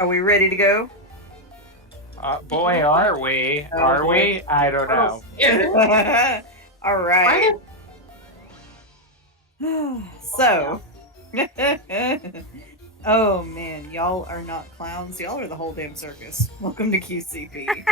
Are we ready to go? Boy, are we? Are we? I don't know. All right. So, oh man, y'all are not clowns. Y'all are the whole damn circus. Welcome to QCP.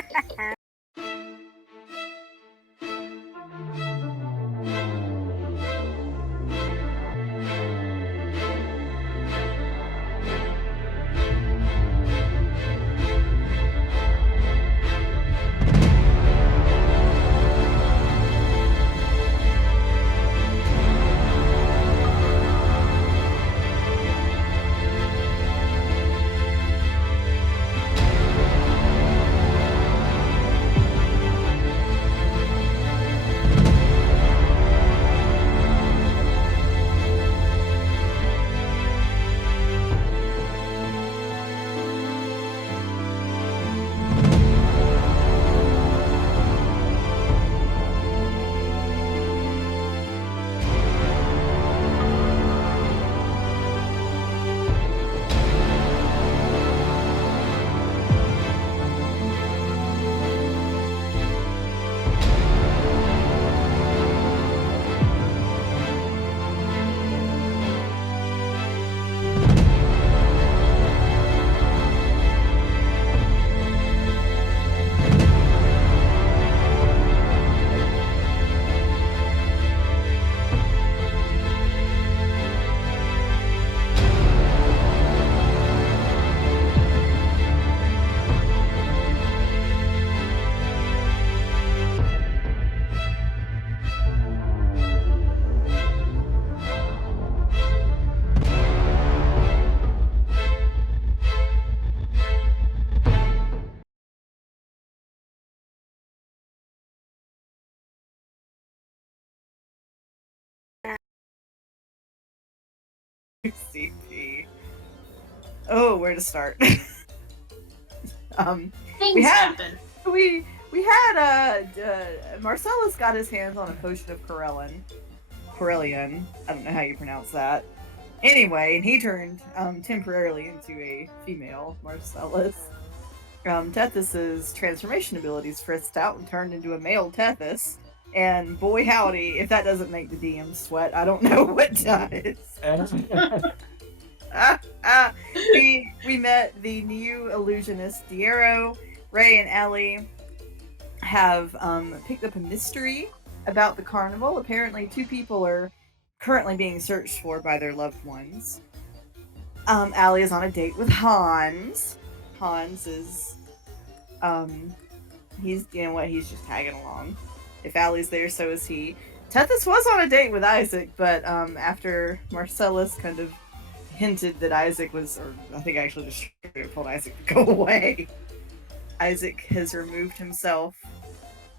QCP. Oh, where to start? Things happen. We had Marcellus got his hands on a potion of Corellian. I don't know how you pronounce that. Anyway, and he turned temporarily into a female Marcellus. Tethys's transformation abilities frisked out and turned into a male Tethys. And boy howdy, if that doesn't make the DM sweat, I don't know what does. We met the new illusionist Diero. Ray and Ellie have picked up a mystery about the carnival. Apparently, 2 people are currently being searched for by their loved ones. Allie is on a date with Hans. Hans is, he's, you know what, he's just tagging along. If Allie's there, so is he. Tethys was on a date with Isaac, but after Marcellus kind of hinted that Isaac was, or I think actually just told Isaac to go away, Isaac has removed himself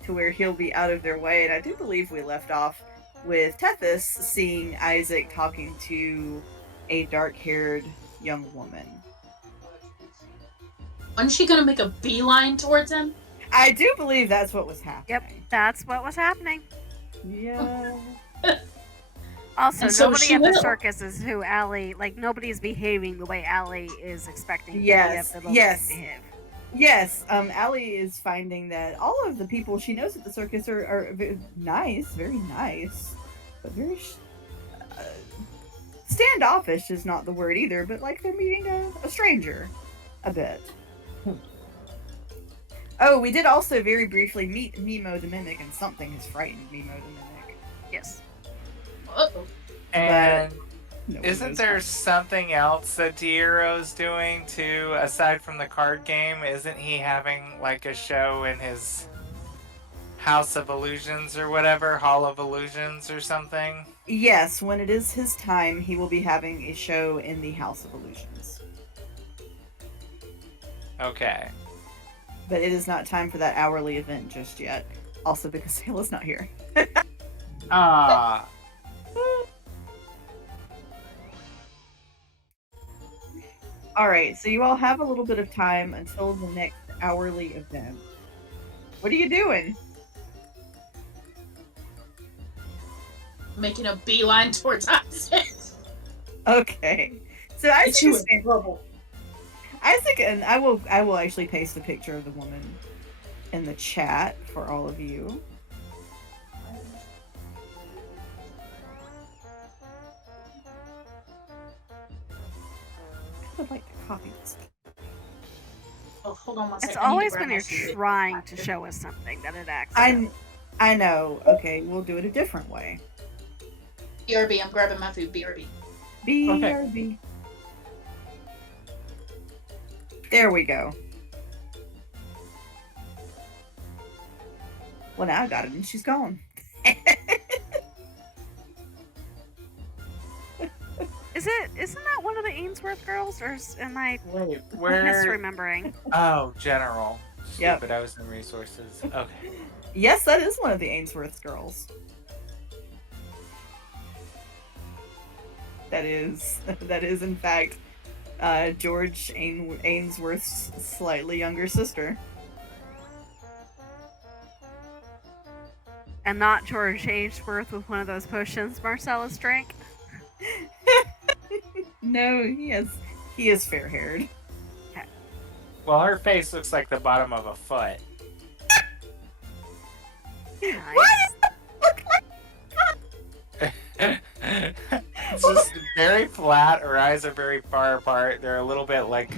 to where he'll be out of their way, and I do believe we left off with Tethys seeing Isaac talking to a dark-haired young woman. Wasn't she gonna make a beeline towards him? I do believe that's what was happening. Yep, that's what was happening. Yeah. Also, And so nobody she at the will. circus is who Allie, like, nobody's behaving the way Allie is expecting Yes, any of the yes. to behave. Yes, Allie is finding that all of the people she knows at the circus are nice, very nice, but very standoffish is not the word either, but like they're meeting a stranger a bit. Oh, we did also very briefly meet Nemo the Mimic, and something has frightened Nemo the Mimic. Yes. Uh-oh. And No one isn't knows there how. something else that Diero's doing too, aside from the card game? Isn't he having like a show in his House of Illusions or whatever, Hall of Illusions or something? Yes, when it is his time, he will be having a show in the House of Illusions. Okay. But it is not time for that hourly event just yet. Also because Sayla's not here. Ah. Alright, so you all have a little bit of time until the next hourly event. What are you doing? Making a beeline towards Isaac. Okay. So Isaac is, Isaac and I will actually paste a picture of the woman in the chat for all of you. I would like to copy this. Oh, hold on one It's second. I need to always grab when my you're food. trying to show us something that it acts. I know. Okay, we'll do it a different way. BRB, I'm grabbing my food. BRB. BRB. There we go. Well, now I got it, and she's gone. Isn't that one of the Ainsworth girls, or am I Wait, where? misremembering? Oh, general. Yep. But I was in resources. Okay. Yes, that is one of the Ainsworth girls. That is in fact George Ainsworth's slightly younger sister. And not George Ainsworth with one of those potions Marcellus drank. No, he is fair-haired. Well, her face looks like the bottom of a foot. Nice. It's just very flat. Her eyes are very far apart. They're a little bit like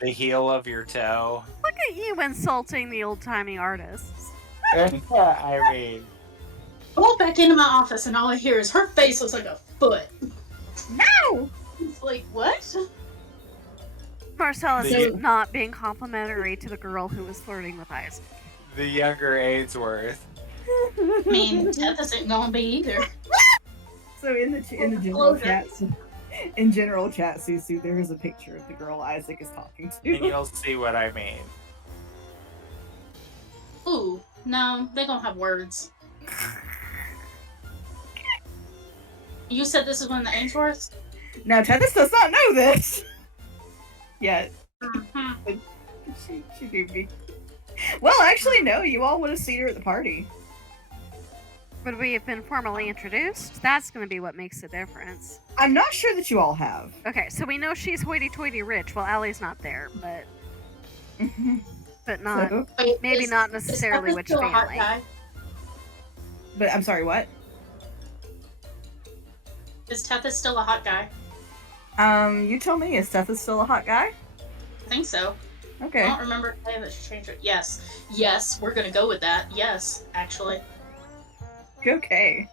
the heel of your toe. Look at you insulting the old-timey artists. I mean, I walk back into my office and all I hear is her face looks like a foot. No! It's like, what? Marcellus The- is not being complimentary to the girl who was flirting with Isaac. the younger Ainsworth. I mean, Teth isn't gonna be either. So in the general chat, Susu, there is a picture of the girl Isaac is talking And to. you'll see what I mean. Ooh, no, they don't have words. You said this is one of the Ainsworths? Now, Tethys does not know this yet. Mm-hmm. She do be. Well, actually, no. You all would have seen her at the party. Would we have been formally introduced? That's going to be what makes the difference. I'm not sure that you all have. Okay, so we know she's hoity-toity rich. Well, Allie's not there, but not So, Wait, maybe is- not is necessarily Teth which still a hot family. guy? but I'm sorry. What? Is Teth still a hot guy? You tell me. Is Tethys still a hot guy? I think so. Okay. I don't remember saying that she changed it. Yes. Yes, we're gonna go with that. Yes, actually. Okay.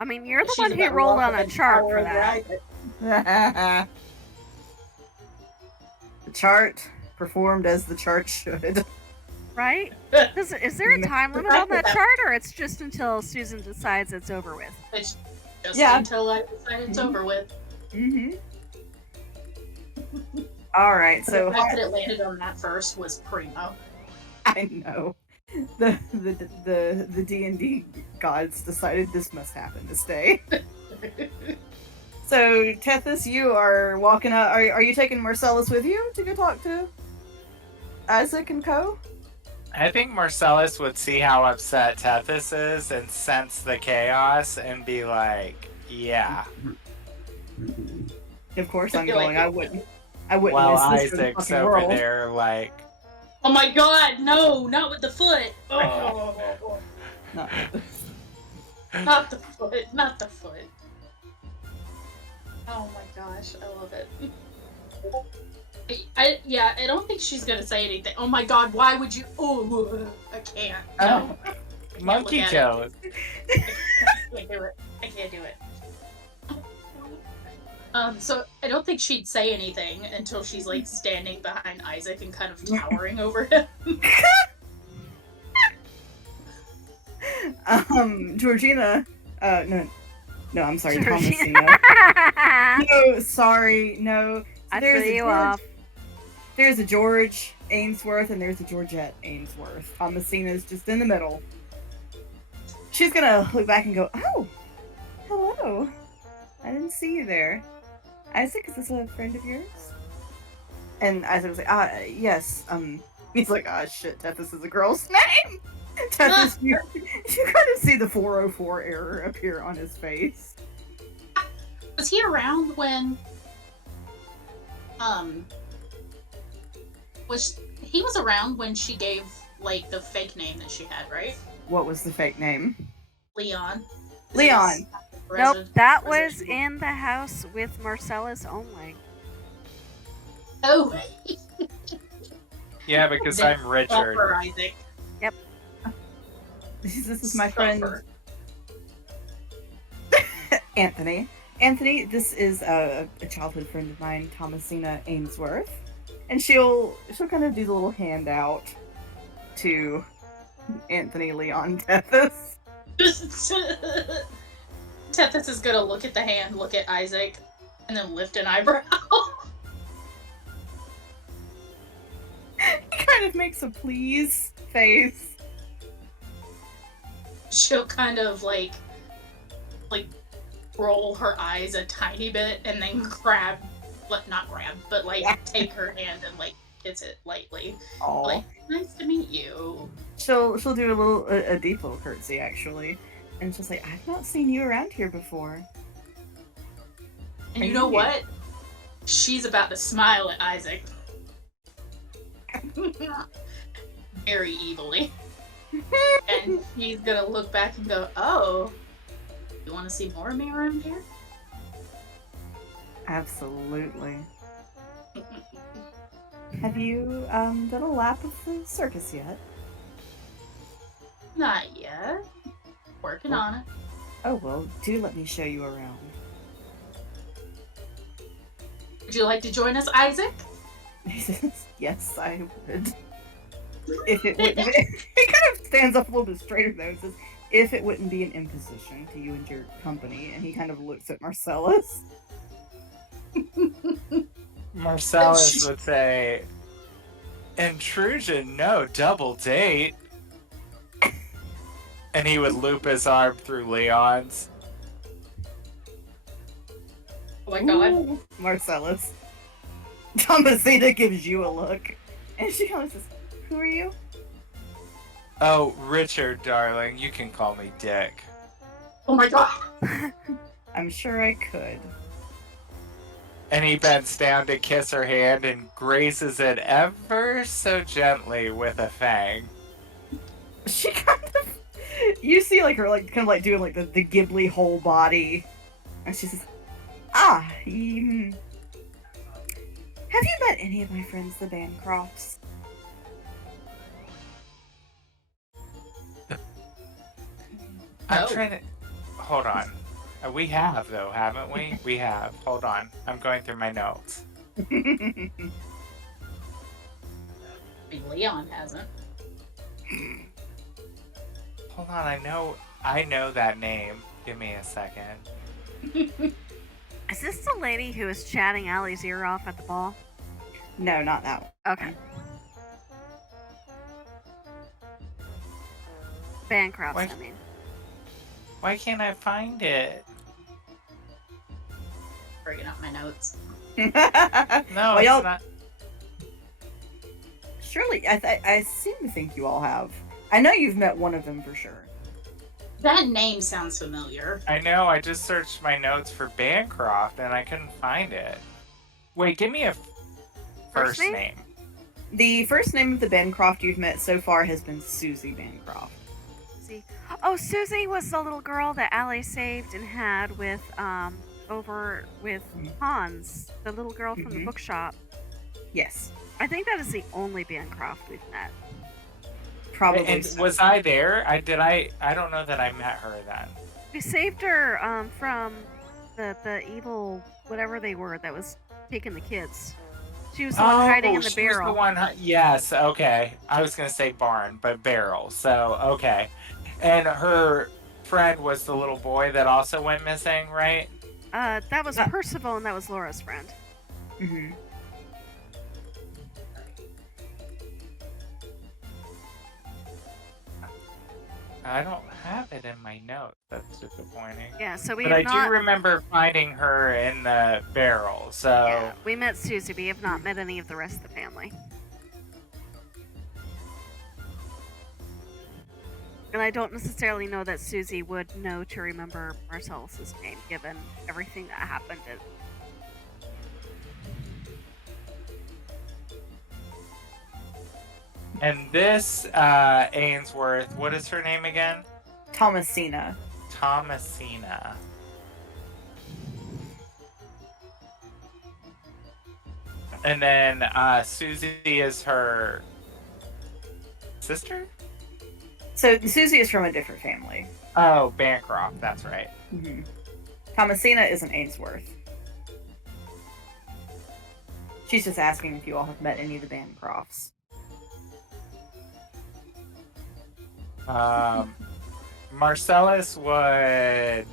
I mean, you're the She's one who about rolled love on a and chart power for over that. Isaac. The chart performed as the chart should. Right? Is there a time limit on that chart, or it's just until Susan decides it's over with? It's just Yeah. until I decide it's over with. Mm-hmm. All right. The So fact that it landed on that first was primo. I know the D&D gods decided this must happen this day. So Tethys, you are walking out. Are you taking Marcellus with you to go talk to Isaac and Co? I think Marcellus would see how upset Tethys is and sense the chaos and be like, yeah. Of course, I'm You're like- going. I wouldn't. I wouldn't While miss this for the Isaac's fucking over world. there like, Oh my god, no, not with the foot. Oh, No. not the foot, not the foot. Oh my gosh, I love it. I don't think she's gonna say anything. Oh my god, why would you? Oh, I can't. No, monkey look at toes. I can't do it. I can't do it. So I don't think she'd say anything until she's like standing behind Isaac and kind of towering over him. Georgina. No, I'm sorry, Georgina. Thomasina. No, sorry, no. I There's threw a you George- off. There's a George Ainsworth and there's a Georgette Ainsworth. Thomasina's just in the middle. She's gonna look back and go, "Oh, hello. I didn't see you there. Isaac, is this a friend of yours?" And Isaac was like, yes. He's like, shit, Tethys is a girl's name. Tethys, you kind of see the 404 error appear on his face. Was he around when he was around when she gave like the fake name that she had, right? What was the fake name? Leon. Leon. Nope, that was in the house with Marcellus only. Oh. Yeah, because I'm Richard. Buffer, Isaac. Yep. This is my friend Buffer. Anthony. Anthony, this is a childhood friend of mine, Thomasina Ainsworth, and she'll kind of do the little handout to Anthony Leon Tethys. Tethys is gonna look at the hand, look at Isaac, and then lift an eyebrow. He kind of makes a please face. She'll kind of like roll her eyes a tiny bit and then take her hand and like kiss it lightly. Aww. Like, nice to meet you. She'll do a deep little curtsy actually, and she'll say, "I've not seen you around here before." And you know what? She's about to smile at Isaac. Very evilly. And he's gonna look back and go, "Oh, you want to see more of me around here?" Absolutely. Have you done a lap of the circus yet? Not yet. Working on it. Oh well, do let me show you around. Would you like to join us, Isaac? He says, "Yes, I would." If it wouldn't be... He kind of stands up a little bit straighter though and says, "If it wouldn't be an imposition to you and your company," and he kind of looks at Marcellus. Marcellus would say, "Intrusion, no, double date." And he would loop his arm through Leon's. Oh my god. Ooh, Marcellus. Thomasina gives you a look, and she kind of says, "Who are you?" Oh, Richard, darling, you can call me Dick. Oh my god. I'm sure I could. And he bends down to kiss her hand and grazes it ever so gently with a fang. She kind of... You see like her like kind of like doing like the Ghibli whole body, and she says, "Ah, have you met any of my friends, the Bancrofts?" I'm trying to... Hold on. We have, though, haven't we? We have. Hold on. I'm going through my notes. Leon hasn't. Hold on, I know that name. Give me a second. Is this the lady who was chatting Allie's ear off at the ball? No, not that one. Okay. Bancrofts, Why- I mean. Why can't I find it? Bringing up my notes. No, Well, it's y'all- not. Surely, I seem to think you all have. I know you've met one of them for sure. That name sounds familiar. I know, I just searched my notes for Bancroft and I couldn't find it. Wait, give me a first name? name. The first name of the Bancroft you've met so far has been Susie Bancroft. Susie. Oh, Susie was the little girl that Allie saved and had with over with Hans, the little girl from the bookshop. Yes, I think that is the only Bancroft we've met. probably. And so. was I there? I don't know that I met her then. We saved her from the evil whatever they were that was taking the kids. She was the one hiding in the she was barrel. the one, yes, okay. I was gonna say barn, but barrel. So okay. And her friend was the little boy that also went missing, right? That was Percival and that was Laura's friend. Mhm. I don't have it in my notes. That's disappointing. Yeah, so we But have I not. do remember finding her in the barrel. So Yeah, we met Susie. We have not met any of the rest of the family. And I don't necessarily know that Susie would know to remember Marcellus's name, given everything that happened. And this Ainsworth, what is her name again? Thomasina. Thomasina. And then Susie is her sister? So Susie is from a different family. Oh, Bancroft, that's right. Mm-hmm. Thomasina is an Ainsworth. She's just asking if you all have met any of the Bancrofts. Marcellus would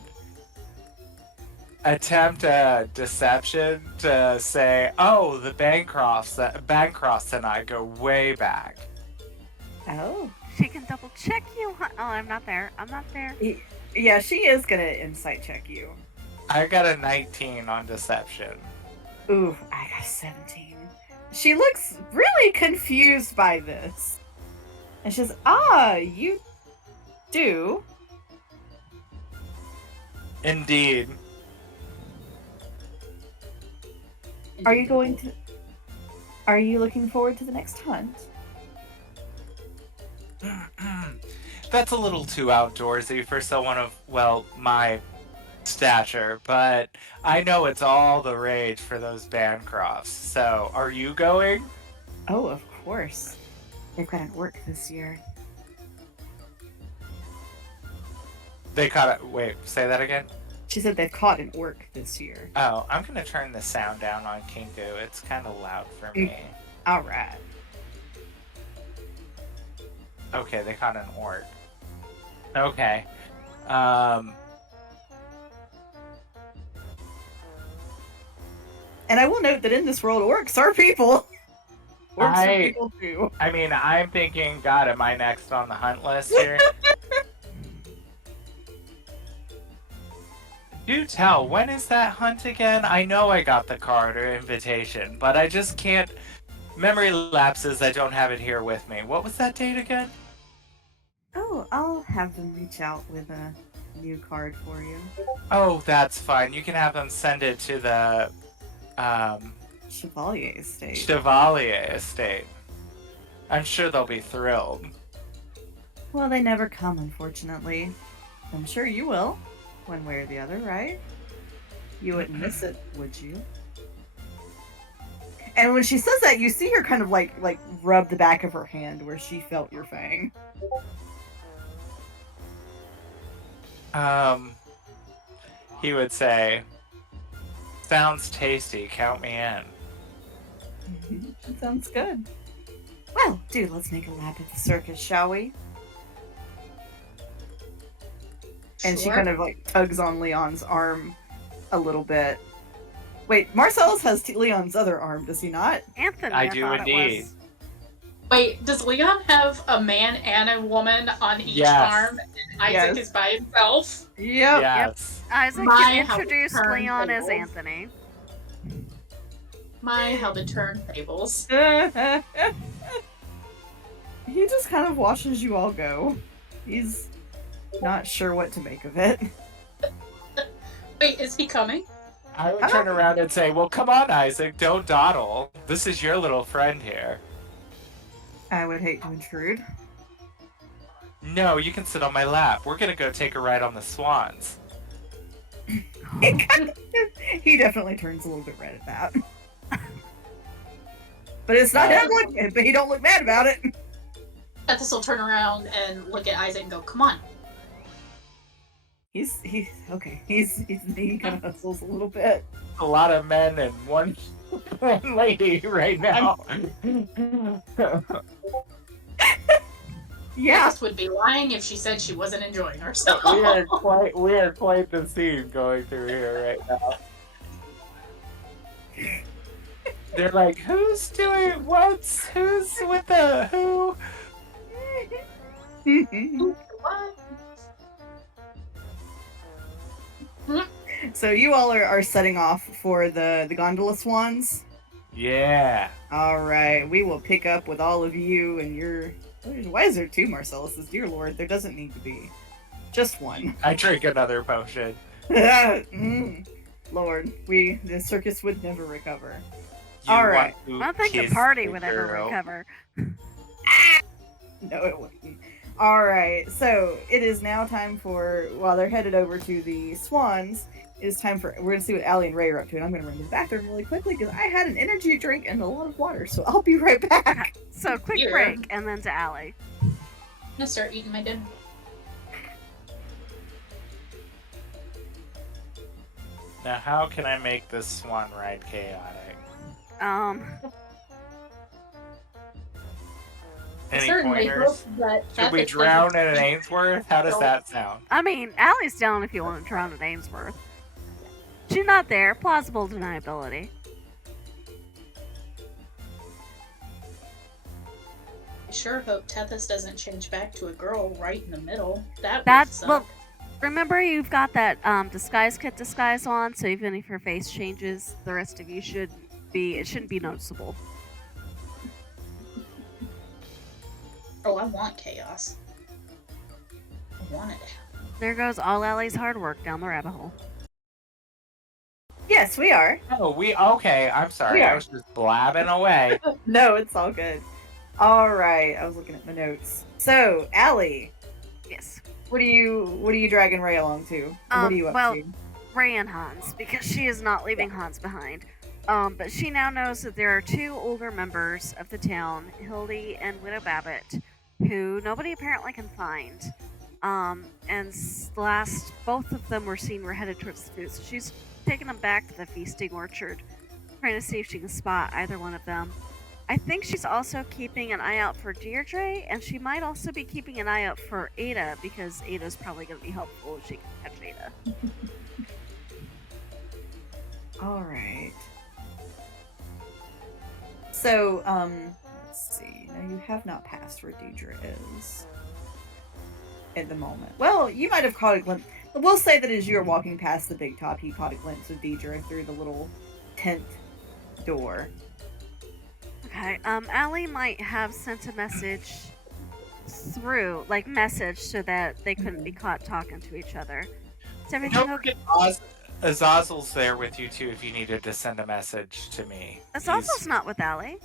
attempt a deception to say, "Oh, the Bancrofts and I go way back." Oh. She can double check you. Oh, I'm not there. I'm not there. Yeah, she is gonna insight check you. I got a 19 on deception. Ooh, I got a 17. She looks really confused by this. And she says, you do? Indeed. Are you looking forward to the next hunt? That's a little too outdoorsy for someone of, well, my stature, but I know it's all the rage for those Bancrofts. So, are you going? Oh, of course. They've got an orc this year. They caught it. Wait, say that again? She said they've caught an orc this year. Oh, I'm gonna turn the sound down on Kingu. It's kind of loud for me. Alright. Okay, they caught an orc. Okay. And I will note that in this world, orcs are people. Orcs are people too. I mean, I'm thinking, God, am I next on the hunt list here? Do tell, when is that hunt again? I know I got the card or invitation, but I just can't. Memory lapses, I don't have it here with me. What was that date again? Oh, I'll have them reach out with a new card for you. Oh, that's fine. You can have them send it to the Chevalier Estate. Chevalier Estate. I'm sure they'll be thrilled. Well, they never come, unfortunately. I'm sure you will, one way or the other, right? You wouldn't miss it, would you? And when she says that, you see her kind of like rub the back of her hand where she felt your fang. He would say, "Sounds tasty, count me in." That sounds good. Well, dude, let's make a lap at the circus, shall we? And she Sure. kind of like tugs on Leon's arm a little bit. Wait, Marcellus has Leon's other arm, does he not? Anthony, I I do thought indeed. It was. Wait, does Leon have a man and a woman on each Yes. arm? And Isaac Yes. is by himself? Yep. Yes. Isaac My, can how introduce turn Leon as tables. Anthony. My, how the turntables. He just kind of watches you all go. He's not sure what to make of it. Wait, is he coming? I would turn around and say, "Well, come on, Isaac, don't dawdle. This is your little friend here." I would hate to intrude. No, you can sit on my lap. We're gonna go take a ride on the swans. He definitely turns a little bit red at that. But it's not him looking, but he don't look mad about it. Tethys will turn around and look at Isaac and go, "Come on." He's okay. He kind of hustles a little bit. A lot of men and one lady right now. Yeah. Tethys would be lying if she said she wasn't enjoying herself. we are quite the scene going through here right now. They're like, who's doing what's? Who's with the who? What? So you all are setting off for the gondola swans. Yeah. All right, we will pick up with all of you and your. Why is there two Marcelluses? Dear Lord, there doesn't need to be. Just one. I drink another potion. Lord, the circus would never recover. You All right. want I to don't think the kiss party the would ever girl. recover. Ah! No, it wouldn't. All right, so it is now time for, while they're headed over to the Swans, it is time for, we're going to see what Allie and Ray are up to, and I'm going to run to the bathroom really quickly because I had an energy drink and a lot of water, so I'll be right back. So quick Here. break, and then to Allie. I'm gonna start eating my dinner. Now, how can I make this swan ride chaotic? I Any certainly hope pointers? that Should we Tethys drown doesn't- in an Ainsworth? How does that sound? I mean, Allie's down if you want to drown at Ainsworth. She's not there. Plausible deniability. I sure hope Tethys doesn't change back to a girl right in the middle. That would That's suck. well. Remember, you've got that disguise kit disguise on, so even if your face changes, the rest of you should be. It shouldn't be noticeable. Oh, I want chaos. I want it to happen. There goes all Allie's hard work down the rabbit hole. Yes, we are. Oh, okay. I'm sorry. We I are. was just blabbing away. No, it's all good. All right, I was looking at my notes. So, Allie, Yes. what are you dragging Ray along to? Or what are you up well, to? Ray and Hans, because she is not leaving Hans behind. But she now knows that there are two older members of the town, Hildy and Widow Babbitt, who nobody apparently can find. And both of them were headed towards the food. So she's taking them back to the feasting orchard, trying to see if she can spot either one of them. I think she's also keeping an eye out for Deirdre, and she might also be keeping an eye out for Ada, because Ada's probably going to be helpful if she can catch Ada. All right. So, let's see. Now you have not passed where Deidre is at the moment. Well, you might have caught a glimpse. We'll say that as you were walking past the big top, you caught a glimpse of Deidre through the little tent door. Okay, Allie might have sent a message through, message so that they couldn't be caught talking to each other. Is everything Don't okay? forget Azazel's there with you too if you needed to send a message to me. Azazel's not with Allie.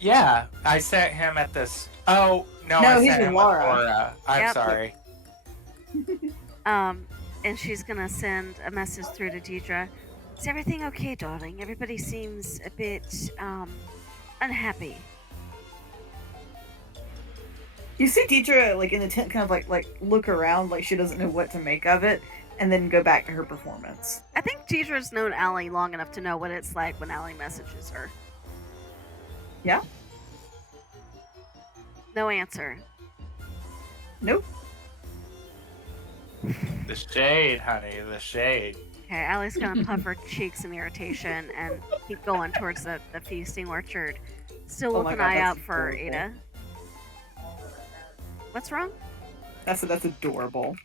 Yeah, I sent him at this. Oh, no, No, I he's sent with him Laura. with Laura. I'm Yep. sorry. And she's gonna send a message through to Deidre. Is everything okay, darling? Everybody seems a bit, unhappy. You see Deidre in the tent, kind of like look around, like she doesn't know what to make of it, and then go back to her performance. I think Deidre's known Allie long enough to know what it's like when Allie messages her. Yeah. No answer. Nope. The shade, honey, the shade. Okay, Allie's gonna puff her cheeks in irritation and keep going towards the feasting orchard. Still Oh with my an God, eye that's out for adorable. Ada. What's wrong? That's adorable.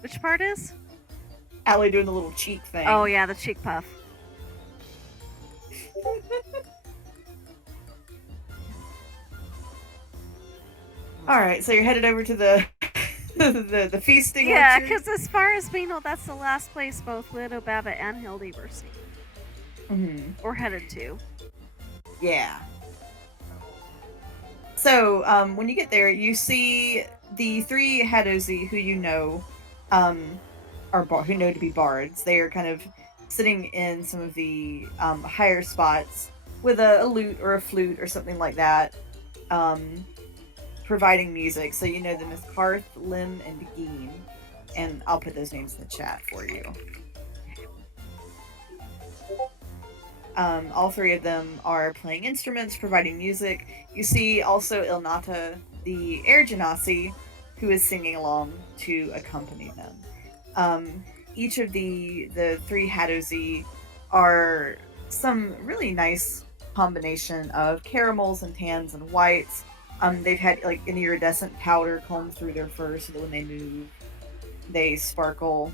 Which part is? Allie doing the little cheek thing. Oh yeah, the cheek puff. All right, so you're headed over to the the feasting Yeah, orchard? because as far as we know, that's the last place both Widow Babbitt and Hildy were seen. Mm-hmm. Or headed to. Yeah. So, when you get there, you see the three Hadozi who you know, who know to be bards. They are kind of sitting in some of the higher spots with a lute or a flute or something like that, providing music. So you know them as Karth, Lim, and Geen, and I'll put those names in the chat for you. All three of them are playing instruments, providing music. You see also Ilnata, the air genasi, who is singing along to accompany them. Each of the three Hadozi are some really nice combination of caramels and tans and whites. They've had an iridescent powder combed through their fur so that when they move, they sparkle.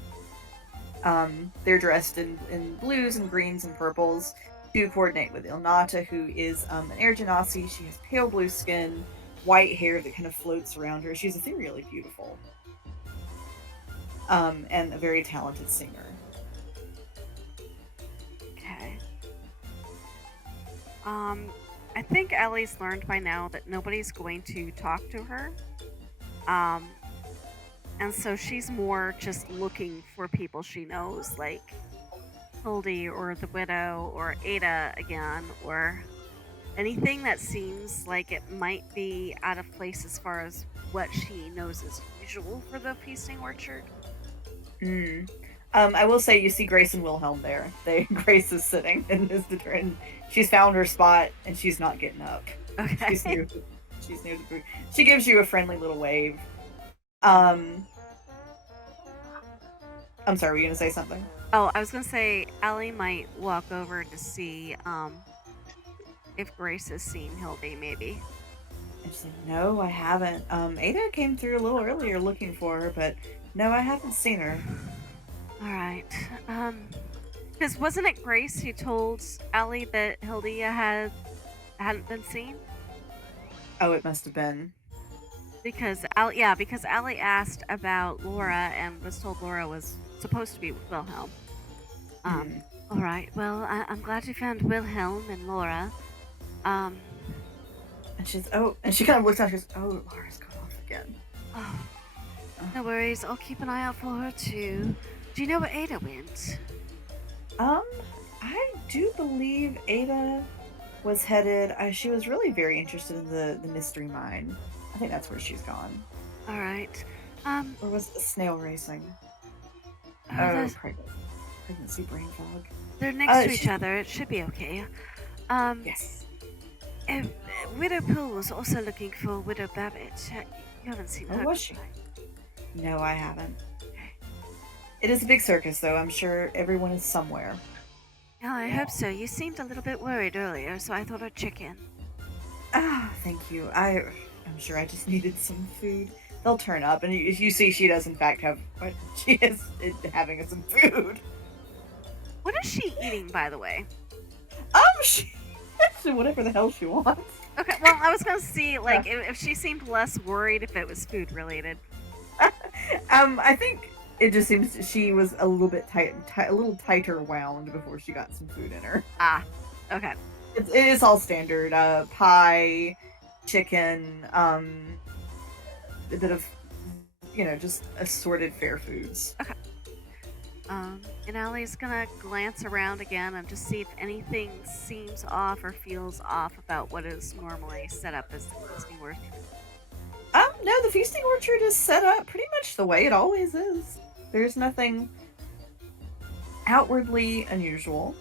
They're dressed in blues and greens and purples to coordinate with Ilnata, who is an air genasi. She has pale blue skin, white hair that kind of floats around her. She's ethereally beautiful. And a very talented singer. Okay. I think Ellie's learned by now that nobody's going to talk to her. Um, and so she's more just looking for people she knows, like Hildy or the widow or Ada again, or anything that seems like it might be out of place as far as what she knows is usual for the feasting orchard. Mm. I will say you see Grace and Wilhelm there. Grace is sitting and and she's found her spot and she's not getting up. Okay. She's near the food. She gives you a friendly little wave. I'm sorry, were you gonna say something? Oh, I was gonna say Allie might walk over to see if Grace has seen Hildy, maybe. And she said, "No, I haven't. Ada came through a little earlier looking for her, but no, I haven't seen her." All right. Because wasn't it Grace who told Allie that Hildy hadn't been seen? Oh, it must have been. Because Allie asked about Laura and was told Laura was supposed to be with Wilhelm. All right. Well, I'm glad you found Wilhelm and Laura. And she's and she kind of looks out. She goes, "Oh, Laura's gone off again." Oh, no worries. I'll keep an eye out for her too. Do you know where Ada went? I do believe Ada was headed. She was really very interested in the mystery mine. I think that's where she's gone. All right. Or was it snail racing? Pregnancy brain fog. They're next to each other. It should be okay. Yes. Widow Poole was also looking for Widow Babbitt. You haven't seen her. Was she? No, I haven't. It is a big circus, though. I'm sure everyone is somewhere. Yeah, I hope so. You seemed a little bit worried earlier, so I thought I'd check in. Ah, thank you. I'm sure I just needed some food. They'll turn up, and you see she does in fact have. She is having some food. What is she eating, by the way? She whatever the hell she wants. Okay, well, I was gonna see if she seemed less worried if it was food related. I think it just seems she was a little bit a little tighter wound before she got some food in her. Ah, okay. It is all standard. Pie, chicken, a bit of, just assorted fair foods. Okay. And Allie's gonna glance around again and just see if anything seems off or feels off about what is normally set up as the feasting orchard. No, the feasting orchard is set up pretty much the way it always is. There's nothing outwardly unusual.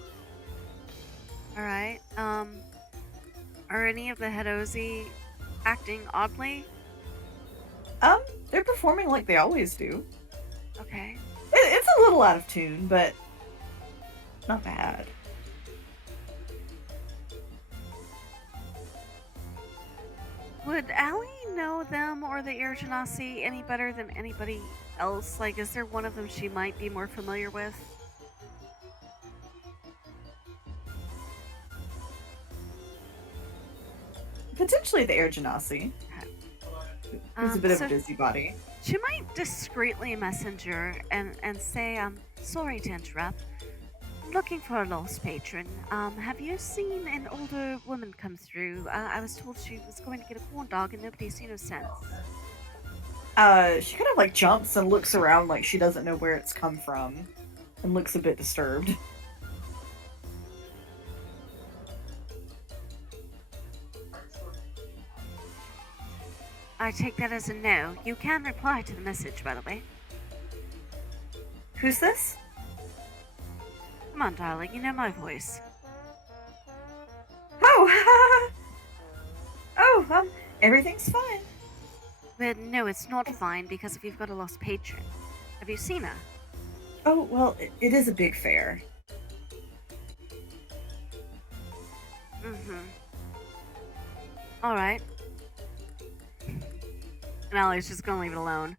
All right. Are any of the Hedozi acting oddly? They're performing like they always do. Okay. It's a little out of tune, but not bad. Would Allie know them or the Irgenasi any better than anybody else? Like, is there one of them she might be more familiar with? Potentially the Air Genasi. Who's a bit of a so busybody. she might discreetly messenger and say, sorry to interrupt. I'm looking for a lost patron. Have you seen an older woman come through? I was told she was going to get a corn dog and nobody's seen her since. She kind of jumps and looks around like she doesn't know where it's come from. And looks a bit disturbed. I take that as a no. You can reply to the message, by the way. Who's this? Come on, darling, you know my voice. Oh! Everything's fine. But no, it's not fine because if you've got a lost patron. Have you seen her? Oh, well, it is a big fair. Mm-hmm. Alright. And Allie's just gonna leave it alone.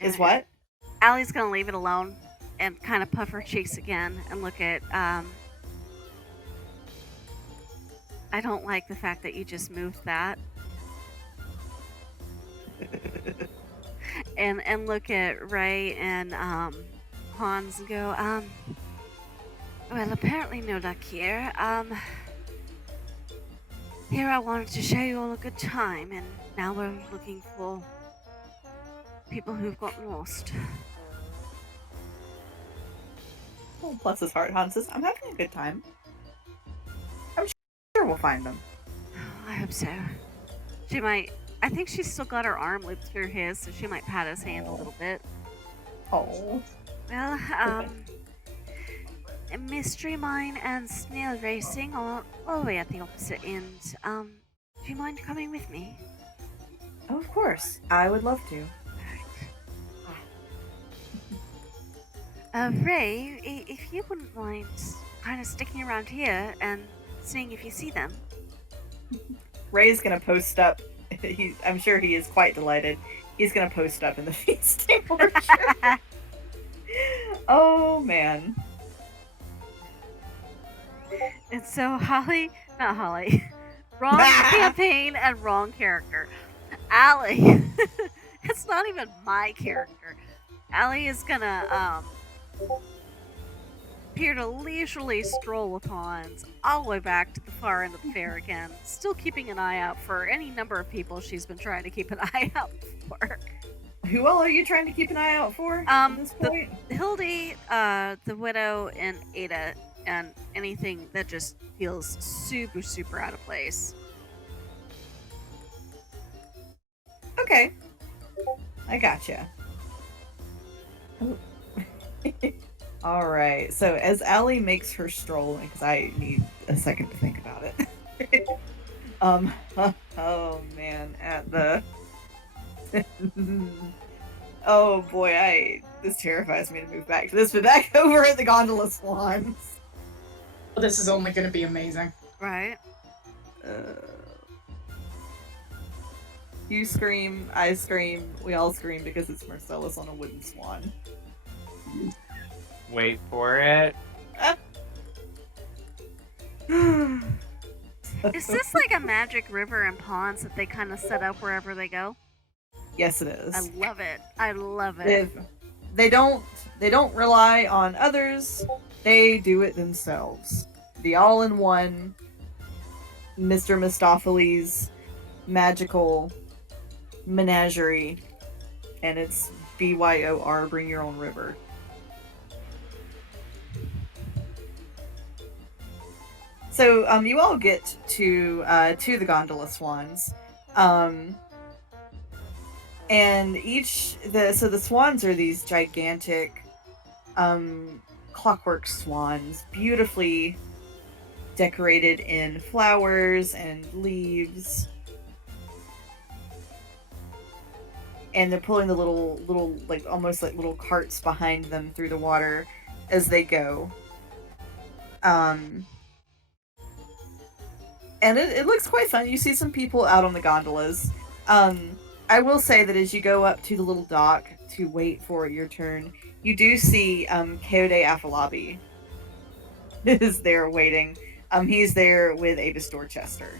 Is what? Allie's gonna leave it alone and kind of puff her cheeks again and look at, I don't like the fact that you just moved that. and look at Ray and Hans and go, Well, apparently no luck here. Here I wanted to show you all a good time, and now we're looking for people who've gotten lost. Oh, bless his heart, Han says, I'm having a good time. I'm sure we'll find them. Oh, I hope so. She might. I think she's still got her arm looped through his, so she might pat his hand a little bit. Oh. Well, mystery mine and snail racing are all the way at the opposite end. Do you mind coming with me? Oh, of course. I would love to. Ray, if you wouldn't mind kind of sticking around here and seeing if you see them. Ray's gonna post up. I'm sure he is quite delighted. He's gonna post up in the feasting orchard. Oh man. And so not Holly, wrong campaign and wrong character. Allie, it's not even my character. Allie is gonna appear to leisurely stroll with Hans all the way back to the far end of the fair again, still keeping an eye out for any number of people she's been trying to keep an eye out for. Who all are you trying to keep an eye out for at this point? Hildy, the widow, and Ada, and anything that just feels super, super out of place. Okay. I gotcha. Oh. Alright, so as Allie makes her stroll, because I need a second to think about it. Oh man, at the... Oh boy, this terrifies me to move back to this, but back over at the gondola swans. Well, this is only going to be amazing. Right. You scream, I scream, we all scream because it's Marcellus on a wooden swan. Wait for it. Is this like a magic river and ponds that they kind of set up wherever they go? Yes, it is. I love it. I love it. They don't rely on others. They do it themselves. The all-in-one Mr. Mistopheles magical menagerie, and it's BYOR, bring your own river. So you all get to the gondola swans, and the swans are these gigantic clockwork swans, beautifully decorated in flowers and leaves, and they're pulling the little like almost like little carts behind them through the water as they go. And it looks quite fun. You see some people out on the gondolas. I will say that as you go up to the little dock to wait for your turn, you do see Coyote Afalabi is there waiting. He's there with Avis Dorchester.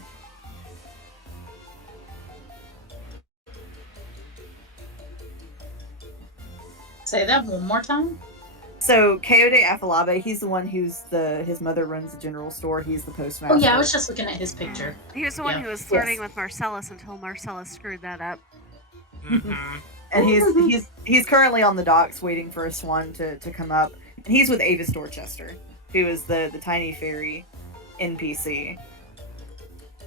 Say that one more time. So Coyote Afalabi, he's the one his mother runs the general store. He's the postmaster. Oh yeah, I was just looking at his picture. He was the one who was flirting with Marcellus until Marcellus screwed that up. Mm-hmm. And he's currently on the docks waiting for a swan to come up. And he's with Avis Dorchester, who is the tiny fairy NPC,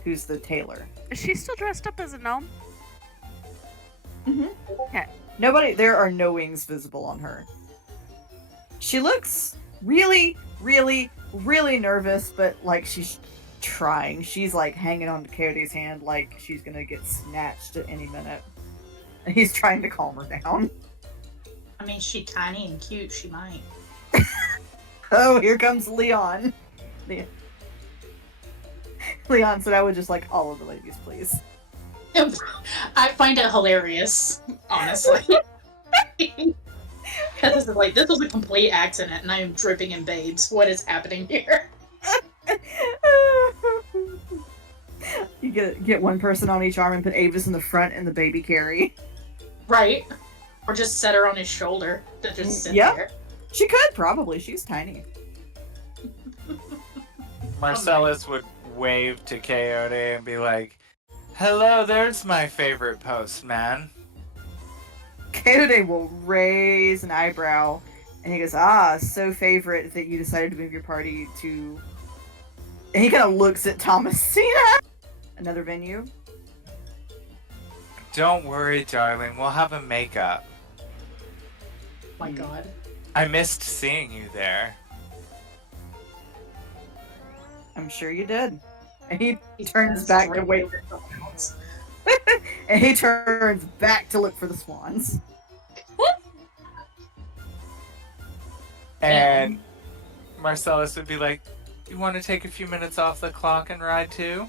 who's the tailor. Is she still dressed up as a gnome? Mm-hmm. Okay. There are no wings visible on her. She looks really, really, really nervous, but like she's trying. She's like hanging on to Coyote's hand like she's gonna get snatched at any minute. And he's trying to calm her down. I mean, she's tiny and cute. She might. Oh, here comes Leon. Leon said I would just like all of the ladies, please. I find it hilarious, honestly. This is like, this was a complete accident and I am dripping in babes. What is happening here? You get one person on each arm and put Avis in the front and the baby carry. Right. Or just set her on his shoulder to just sit Yeah. there. She could, probably. She's tiny. Marcellus would wave to Coyote and be like, "Hello, there's my favorite postman." Coyote will raise an eyebrow, and he goes, "Ah, so favorite that you decided to move your party to." And he kind of looks at Thomasina, another venue. Don't worry, darling. We'll have a makeup. Oh my god. I missed seeing you there. I'm sure you did. And he He's turns gonna back to straight wait. over someone else. And he turns back to look for the swans. And Marcellus would be like, "You want to take a few minutes off the clock and ride too?"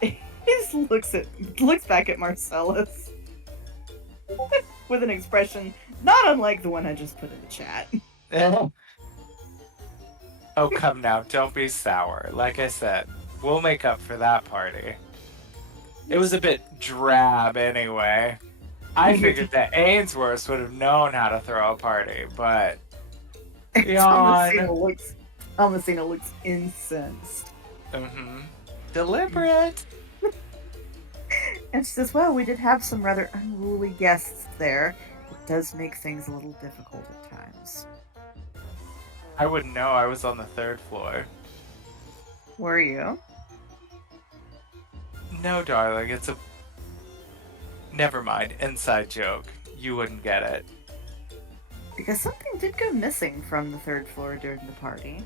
He just looks back at Marcellus with an expression not unlike the one I just put in the chat. Oh, come now. Don't be sour. Like I said, we'll make up for that party. It was a bit drab anyway. I figured that Ainsworth would have known how to throw a party, but Thomasina looks incensed. Deliberate. And she says, "Well, we did have some rather unruly guests there. It does make things a little difficult at times." I wouldn't know. I was on the 3rd floor. Were you? No, darling. It's a... Never mind. Inside joke. You wouldn't get it. Because something did go missing from the 3rd floor during the party.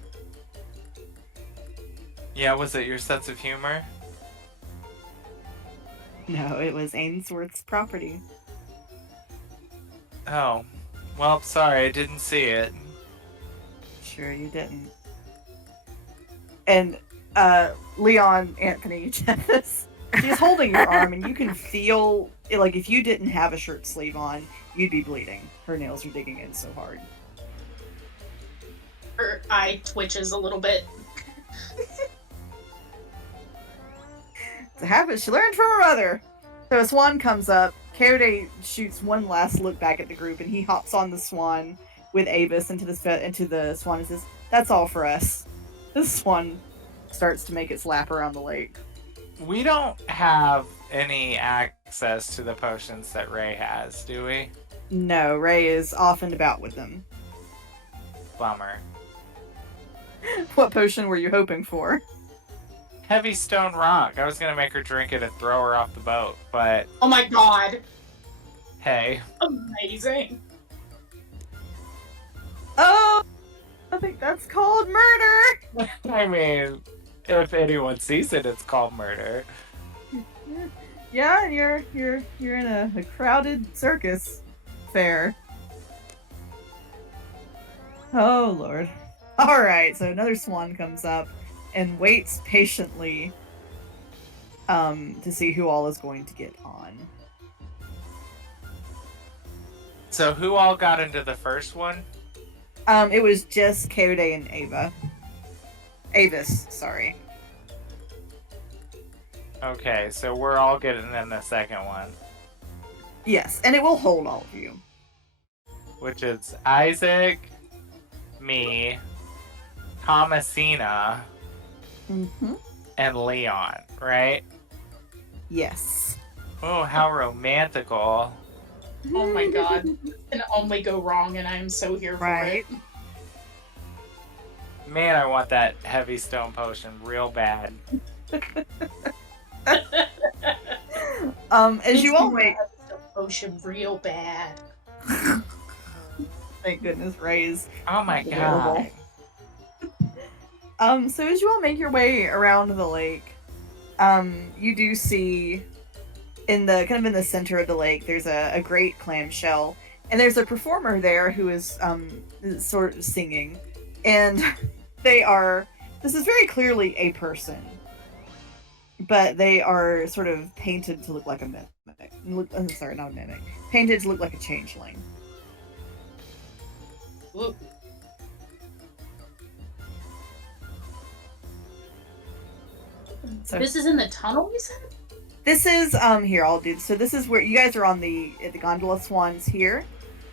Yeah, was it your sense of humor? No, it was Ainsworth's property. Oh. Well, sorry. I didn't see it. Sure you didn't. And, Leon, Anthony, Jeffus, she's holding your arm, and you can feel, like, if you didn't have a shirt sleeve on, you'd be bleeding. Her nails are digging in so hard. Her eye twitches a little bit. It's a habit she learned from her mother. So a swan comes up. Coyote shoots one last look back at the group, and he hops on the swan with Avis into the swan and says, "That's all for us." This swan starts to make its lap around the lake. We don't have any access to the potions that Ray has, do we? No, Ray is off and about with them. Bummer. What potion were you hoping for? Heavy stone rock. I was gonna make her drink it and throw her off the boat, but Oh my god. hey. Amazing. Oh, I think that's called murder. I mean, if anyone sees it, it's called murder. Yeah, and you're in a crowded circus fair. Oh Lord. All right, so another swan comes up and waits patiently to see who all is going to get on. So who all got into the first one? It was just Coyote and Avis, sorry. Okay, so we're all getting in the second one, Yes, and it will hold all of you. which is Isaac, me, Thomasina, Mm-hmm. and Leon, right? Yes. Oh, how romantical. Oh my god. This can only go wrong, and I'm so here for Right. it. Man, I want that heavy stone potion real bad. As you all make Potion real bad. thank goodness Ray's. Oh my god. So as you all make your way around the lake, you do see in the center of the lake, there's a great clamshell, and there's a performer there who is sort of singing, and this is very clearly a person, but they are sort of painted to look like a mimic. Sorry, not a mimic. Painted to look like a changeling. Ooh. So This is in the tunnel, you said? this is here. I'll do. So this is where you guys are on the gondola swans here,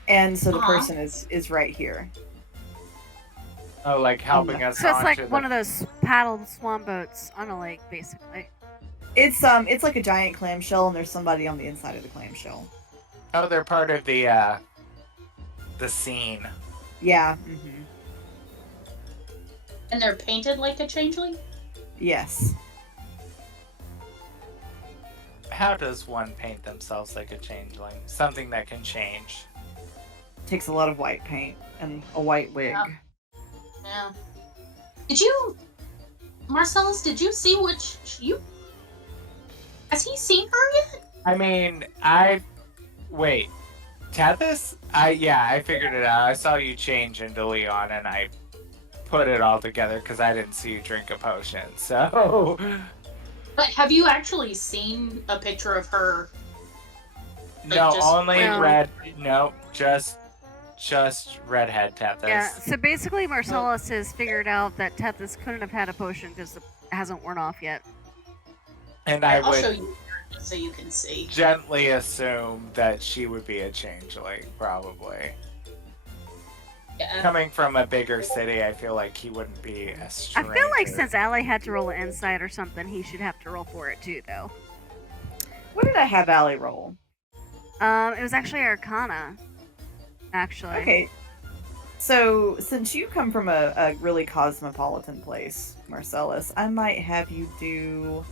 and so the Uh-huh. person is right here. Oh, like helping us So it's like onto one the... of those paddle swan boats on a lake, basically. It's like a giant clamshell, and there's somebody on the inside of the clamshell. Oh, they're part of the scene. Yeah. And they're painted like a changeling? Yes. How does one paint themselves like a changeling? Something that can change. Takes a lot of white paint and a white wig. Yeah. Did you, Marcellus? Did you see has he seen her yet? I mean, wait. Tethys? I figured it out. I saw you change into Leon, and I put it all together because I didn't see you drink a potion. So, But have you actually seen a picture of her? Like, no, just only No. red. No, just redhead Tethys. Yeah. So basically, Marcellus has figured out that Tethys couldn't have had a potion because it hasn't worn off yet. And I I'll show would you just so you can see. gently assume that she would be a changeling, probably. Yeah. Coming from a bigger city, I feel like he wouldn't be a I stranger. feel like since Allie had to roll an insight or something, he should have to roll for it too, though. What did I have Allie roll? It was actually Arcana. Actually. Okay. So, since you come from a really cosmopolitan place, Marcellus, I might have you do...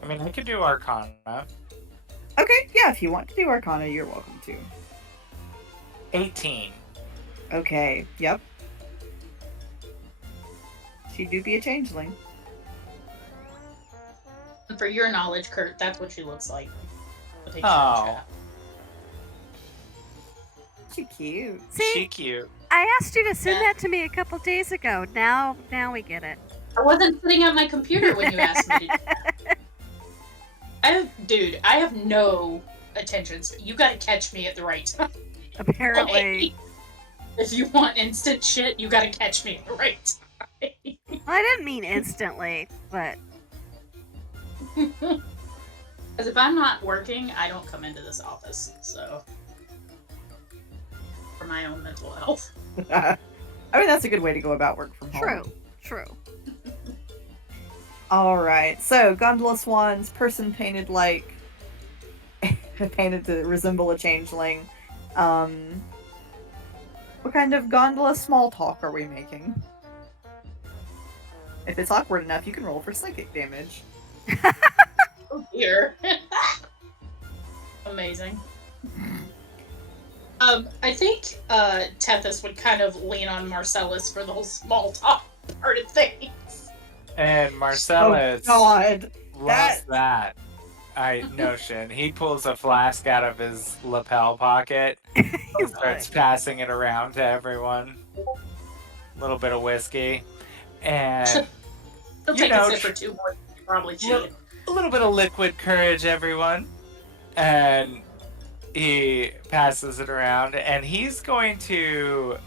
I mean, I could do Arcana. Okay, yeah, if you want to do Arcana, you're welcome to. 18. Okay, yep. She do be a changeling. And for your knowledge, Kurt, that's what she looks like. The picture Oh. in chat. She cute. See, She cute. I asked you to send Yeah. that to me a couple days ago. Now we get it. I wasn't sitting at my computer when you asked me to do that. I have no attention span. You gotta catch me at the right time. Apparently. If you want instant shit, you gotta catch me at the right time. Well, I didn't mean instantly, but Because if I'm not working, I don't come into this office. So, for my own mental health. I mean, that's a good way to go about work from home. true. Alright, so gondola swans, person painted like... painted to resemble a changeling. What kind of gondola small talk are we making? If it's awkward enough, you can roll for psychic damage. Oh dear. Amazing. I think Tethys would kind of lean on Marcellus for the whole small talk part of things. And Marcellus Oh god! loves that notion. He pulls a flask out of his lapel pocket and starts passing it around to everyone. A little bit of whiskey. And He'll You take know, a sip or two more. Probably cheat. a little bit of liquid courage, everyone. And he passes it around, and he's going to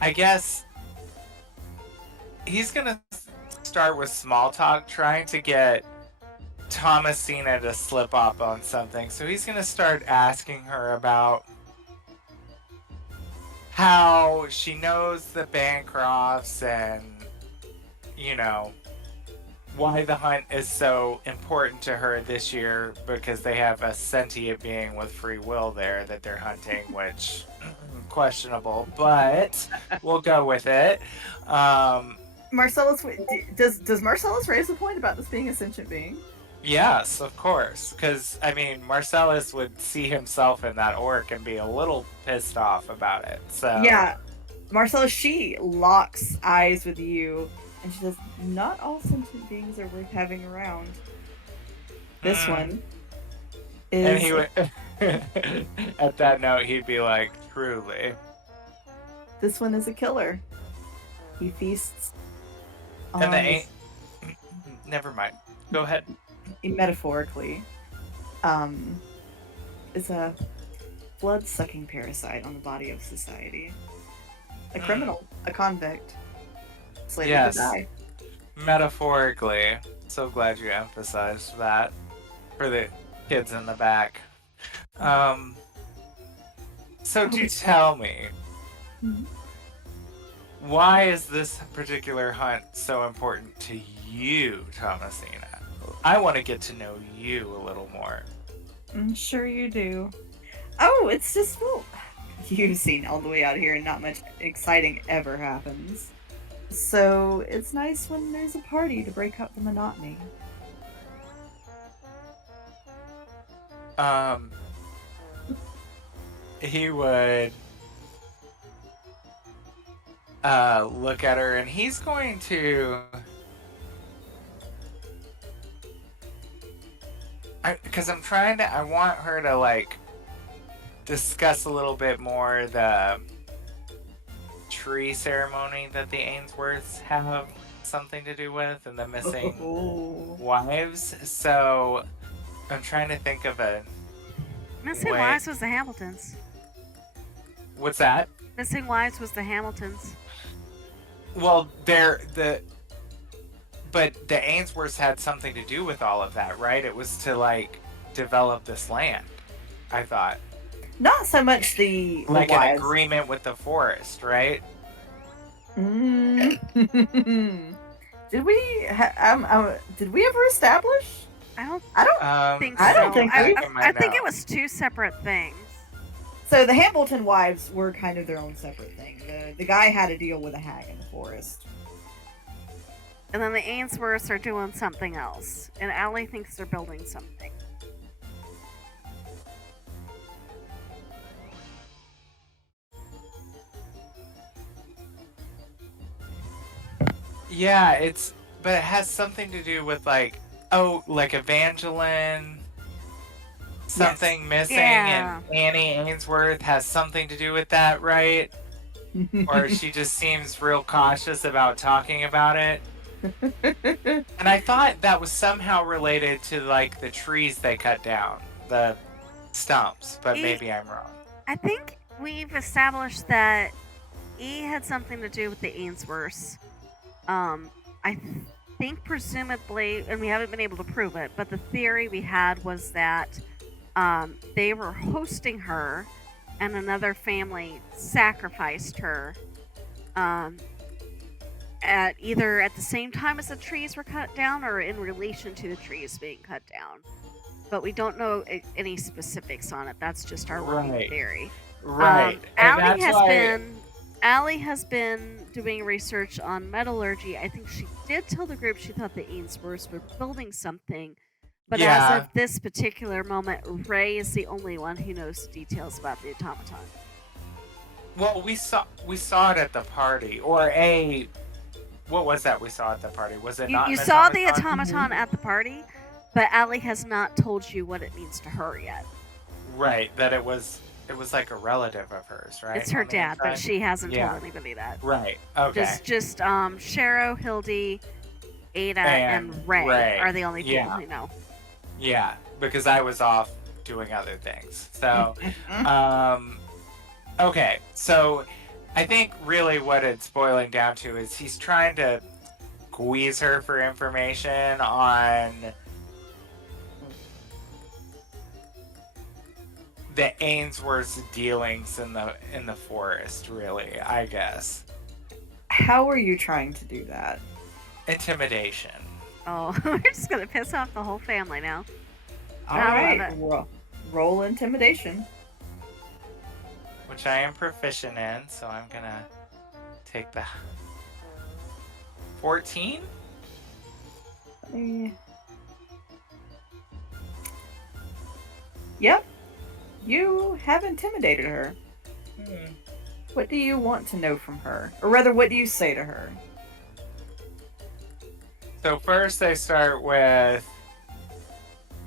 I guess he's gonna start with small talk, trying to get Thomasina to slip up on something. So he's gonna start asking her about how she knows the Bancrofts and, you know, why the hunt is so important to her this year, because they have a sentient being with free will there that they're hunting, which questionable, but we'll go with it. Marcellus, does Marcellus raise the point about this being a sentient being? Yes, of course, because I mean, Marcellus would see himself in that orc and be a little pissed off about it. So Yeah, Marcellus, she locks eyes with you, and she says, "Not all sentient beings are worth having around. This one is." and he would, at that note, he'd be like, "Truly." This one is a killer. He feasts on And they ain't. Never mind. Go ahead. metaphorically, is a blood-sucking parasite on the body of society. A criminal, a convict, slated Yes. to die. Metaphorically. So glad you emphasized that for the kids in the back. So do tell me, Mhm. why is this particular hunt so important to you, Thomasina? I want to get to know you a little more. I'm sure you do. Oh, it's just, well, you've seen all the way out here and not much exciting ever happens. So it's nice when there's a party to break up the monotony. Um, he would look at her, and he's going to, because I want her to like discuss a little bit more the tree ceremony that the Ainsworths have something to do with, and the missing Oh. wives. So I'm trying to think of a Missing Wait. Wives was the Hamiltons. what's that? Missing Wives was the Hamiltons. Well, but the Ainsworths had something to do with all of that, right? It was to like develop this land, I thought. Not so much the Like an wives. agreement with the forest, right? Mm. Did we? Did we ever establish? I don't I don't. think I so. don't think I, we- look at my I think it notes. was two separate things. So the Hamilton wives were kind of their own separate thing. The guy had to deal with a hag in the forest. And then the Ainsworths are doing something else. And Allie thinks they're building something. Yeah, but it has something to do with like, like Evangeline, something missing, Yeah. and Annie Ainsworth has something to do with that, right? Or she just seems real cautious about talking about it. And I thought that was somehow related to like the trees they cut down, the stumps, but maybe I'm wrong. I think we've established that E had something to do with the Ainsworths. I think presumably, and we haven't been able to prove it, but the theory we had was that they were hosting her and another family sacrificed her at either the same time as the trees were cut down or in relation to the trees being cut down. But we don't know any specifics on it. That's just our working Right. theory. Right. And Allie has been doing research on metallurgy. I think she did tell the group she thought the Ainsworths were building something. But Yeah. as of this particular moment, Ray is the only one who knows the details about the automaton. Well, we saw it at the party, or what was that we saw at the party? Was it not? You an saw the automaton? automaton at the party, but Allie has not told you what it means to her yet. Right, that it was like a relative of hers, right? It's her On the dad, but inside? she hasn't Yeah. told anybody that. Right. Okay. Just Sharo, Hildy, Ada, and Ray are the only people yeah. who know. Yeah, because I was off doing other things. So, okay. So, I think really what it's boiling down to is he's trying to squeeze her for information on the Ainsworth's dealings in the forest. Really, I guess How are you trying to do that? intimidation. Oh, we're just gonna piss off the whole family now. All I love right, it. roll intimidation. Which I am proficient in, so I'm gonna take the 14. Yep, you have intimidated her. What do you want to know from her? Or rather, what do you say to her? So first I start with,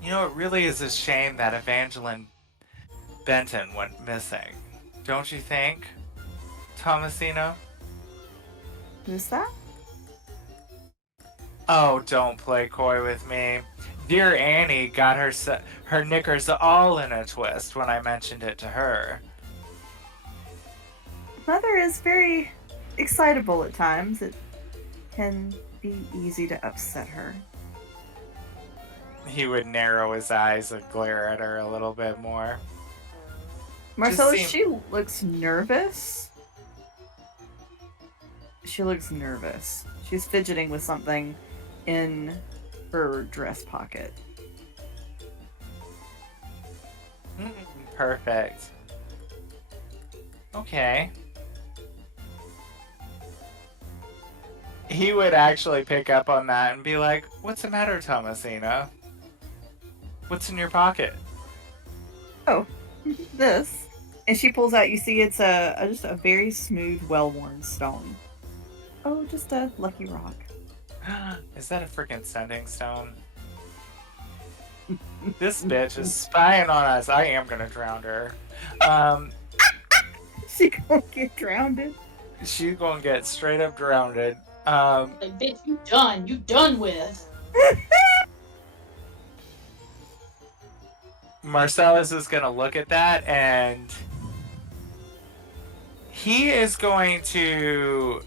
it really is a shame that Evangeline Benton went missing. Don't you think, Thomasino? Who's that? Oh, don't play coy with me. Dear Annie got her knickers all in a twist when I mentioned it to her. Mother is very excitable at times. It can be easy to upset her. He would narrow his eyes and glare at her a little bit more. Marcellus, seem- she looks nervous. She looks nervous. She's fidgeting with something in her dress pocket. Perfect. Okay. He would actually pick up on that and be like, "What's the matter, Thomasina? What's in your pocket?" Oh, this. And she pulls out, you see it's just a very smooth, well-worn stone. Oh, just a lucky rock. Is that a freaking sending stone? This bitch is spying on us. I am gonna drown her. She gonna get drowned. She's gonna get straight up drowned. Like, bitch, you done. You done with. Marcellus is gonna look at that and he is going to.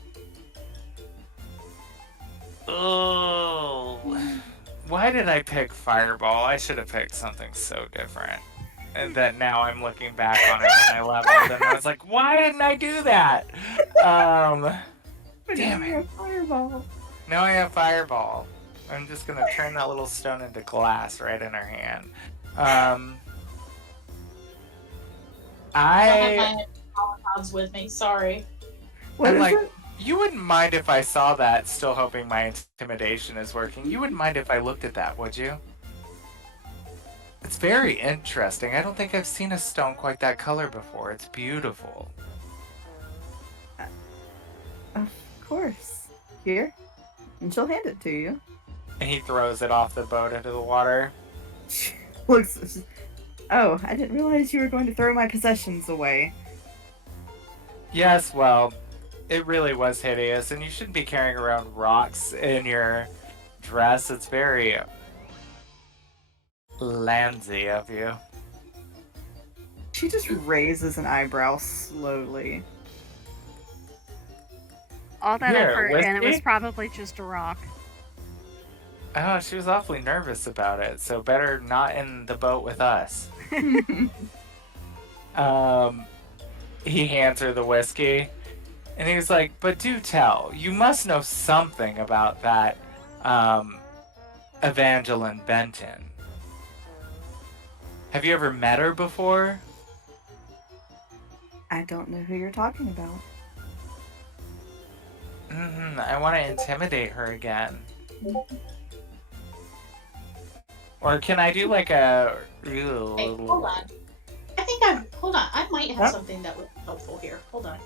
Oh, why did I pick Fireball? I should have picked something so different. And that now I'm looking back on it when I leveled and I was like, why didn't I do that? Damn it. Fireball. Now I have Fireball. I'm just gonna turn that little stone into glass right in her hand. I don't have my Molotovs with me. Sorry. What I'm is like, it? you wouldn't mind if I saw that, still hoping my intimidation is working. You wouldn't mind if I looked at that, would you? It's very interesting. I don't think I've seen a stone quite that color before. It's beautiful. Of course. Here. And she'll hand it to you. And he throws it off the boat into the water. She looks. Oh, I didn't realize you were going to throw my possessions away. Yes, well, it really was hideous, and you shouldn't be carrying around rocks in your dress. It's very landsy of you. She just raises an eyebrow slowly. All that Here, effort, and it was whiskey? probably just a rock. Oh, she was awfully nervous about it, so better not in the boat with us. He hands her the whiskey, and he was like, but do tell, you must know something about that, Evangeline Benton. Have you ever met her before? I don't know who you're talking about. I want to intimidate her again. Or can I do like a... Hey, hold on. Hold on. I might have Huh? something that would be helpful here. Hold on.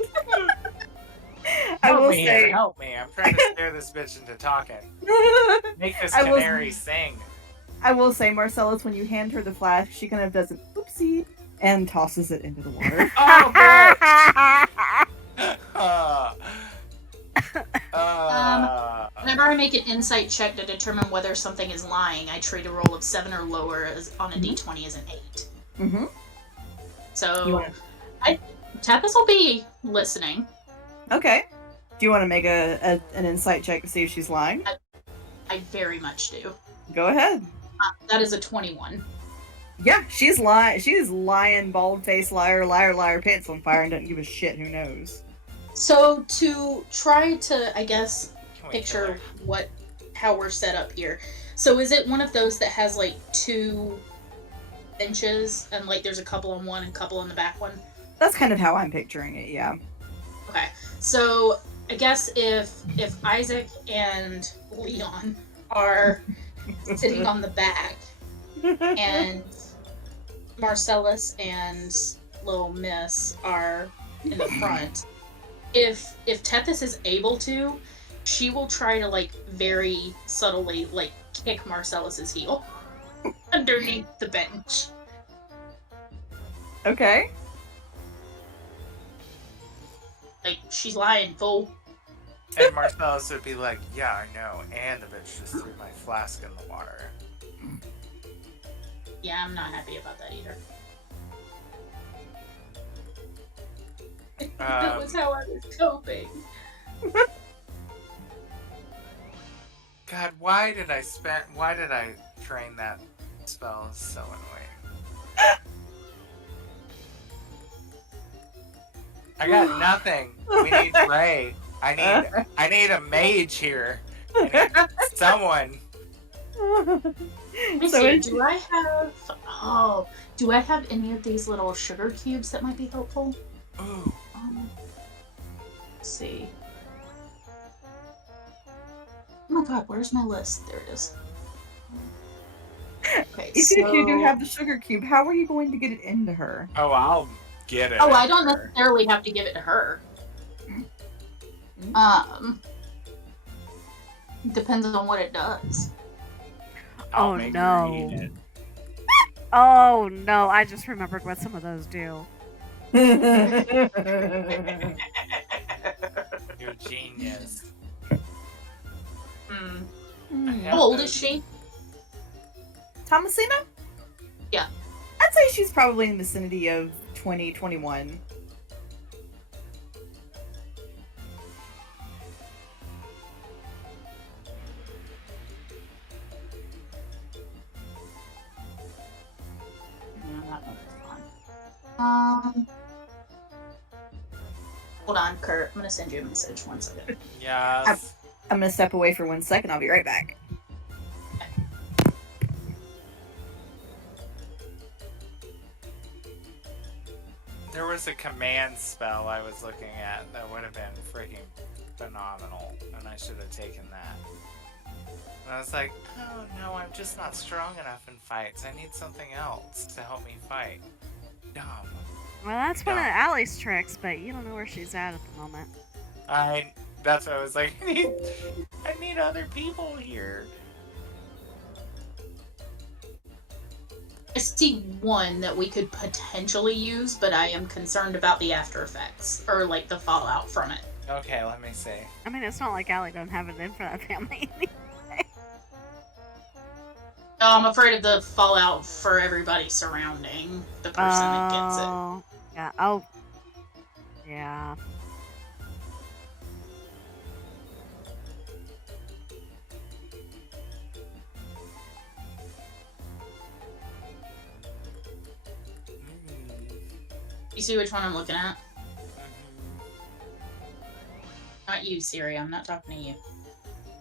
I will Help me here, say. help me. I'm trying to scare this bitch into talking. Make this I will- canary sing. I will say, Marcellus, when you hand her the flask, she kind of does an oopsie and tosses it into the water. Oh, bitch! Whenever I make an insight check to determine whether something is lying, I treat a roll of 7 or lower on a d20 as an 8. Mm-hmm. So, You wanna- Tethys will be listening. Okay. Do you want to make an insight check to see if she's lying? I very much do. Go ahead. That is a 21. Yeah, she's lying. She's lying, bald-faced liar, liar, liar, pants on fire, and doesn't give a shit. Who knows? So, to try to, I guess, Can we kill picture her? how we're set up here. So is it one of those that has like 2 benches and like there's a couple on one and a couple on the back one? That's kind of how I'm picturing it. Yeah. Okay. So I guess if Isaac and Leon are sitting on the back and Marcellus and Little Miss are in the front, if Tethys is able to, she will try to like very subtly like kick Marcellus's heel underneath the bench. Okay. Like, she's lying, fool. And Marcellus would be like, yeah, I know. And the bitch just threw my flask in the water. Yeah, I'm not happy about that either. That was how I was coping. God, why did I train that spell? It's so annoying. I got nothing. We need Ray. I need a mage here. I need someone. Let me So see. it's- Do I have any of these little sugar cubes that might be helpful? Ooh. Let's see. Oh my god, where's my list? There it is. Okay, Even if you do have the sugar cube, how are you going to get it into her? Oh, I'll get it. Oh, I don't necessarily have to give it to her. Depends on what it does. I'll Oh, make her no. eat it. Oh no, I just remembered what some of those do. You're a genius. How old is she? Thomasina? Yeah. I'd say she's probably in the vicinity of 20, 21. No, that one's fine. Hold on, Kurt. I'm gonna send you a message. 1 second. Yes. I'm gonna step away for 1 second. I'll be right back. There was a command spell I was looking at that would have been freaking phenomenal, and I should have taken that. And I was like, oh no, I'm just not strong enough in fights. I need something else to help me fight. Dumb. Well, that's one of Yeah. Allie's tricks, but you don't know where she's at the moment. That's what I was like, I need other people here. I see one that we could potentially use, but I am concerned about the after effects or like the fallout from it. Okay, let me see. I mean, it's not like Allie doesn't have it in for that family. No, I'm afraid of the fallout for everybody surrounding the person that gets it. Oh, yeah. Oh, yeah. You see which one I'm looking at? Not you, Siri. I'm not talking to you.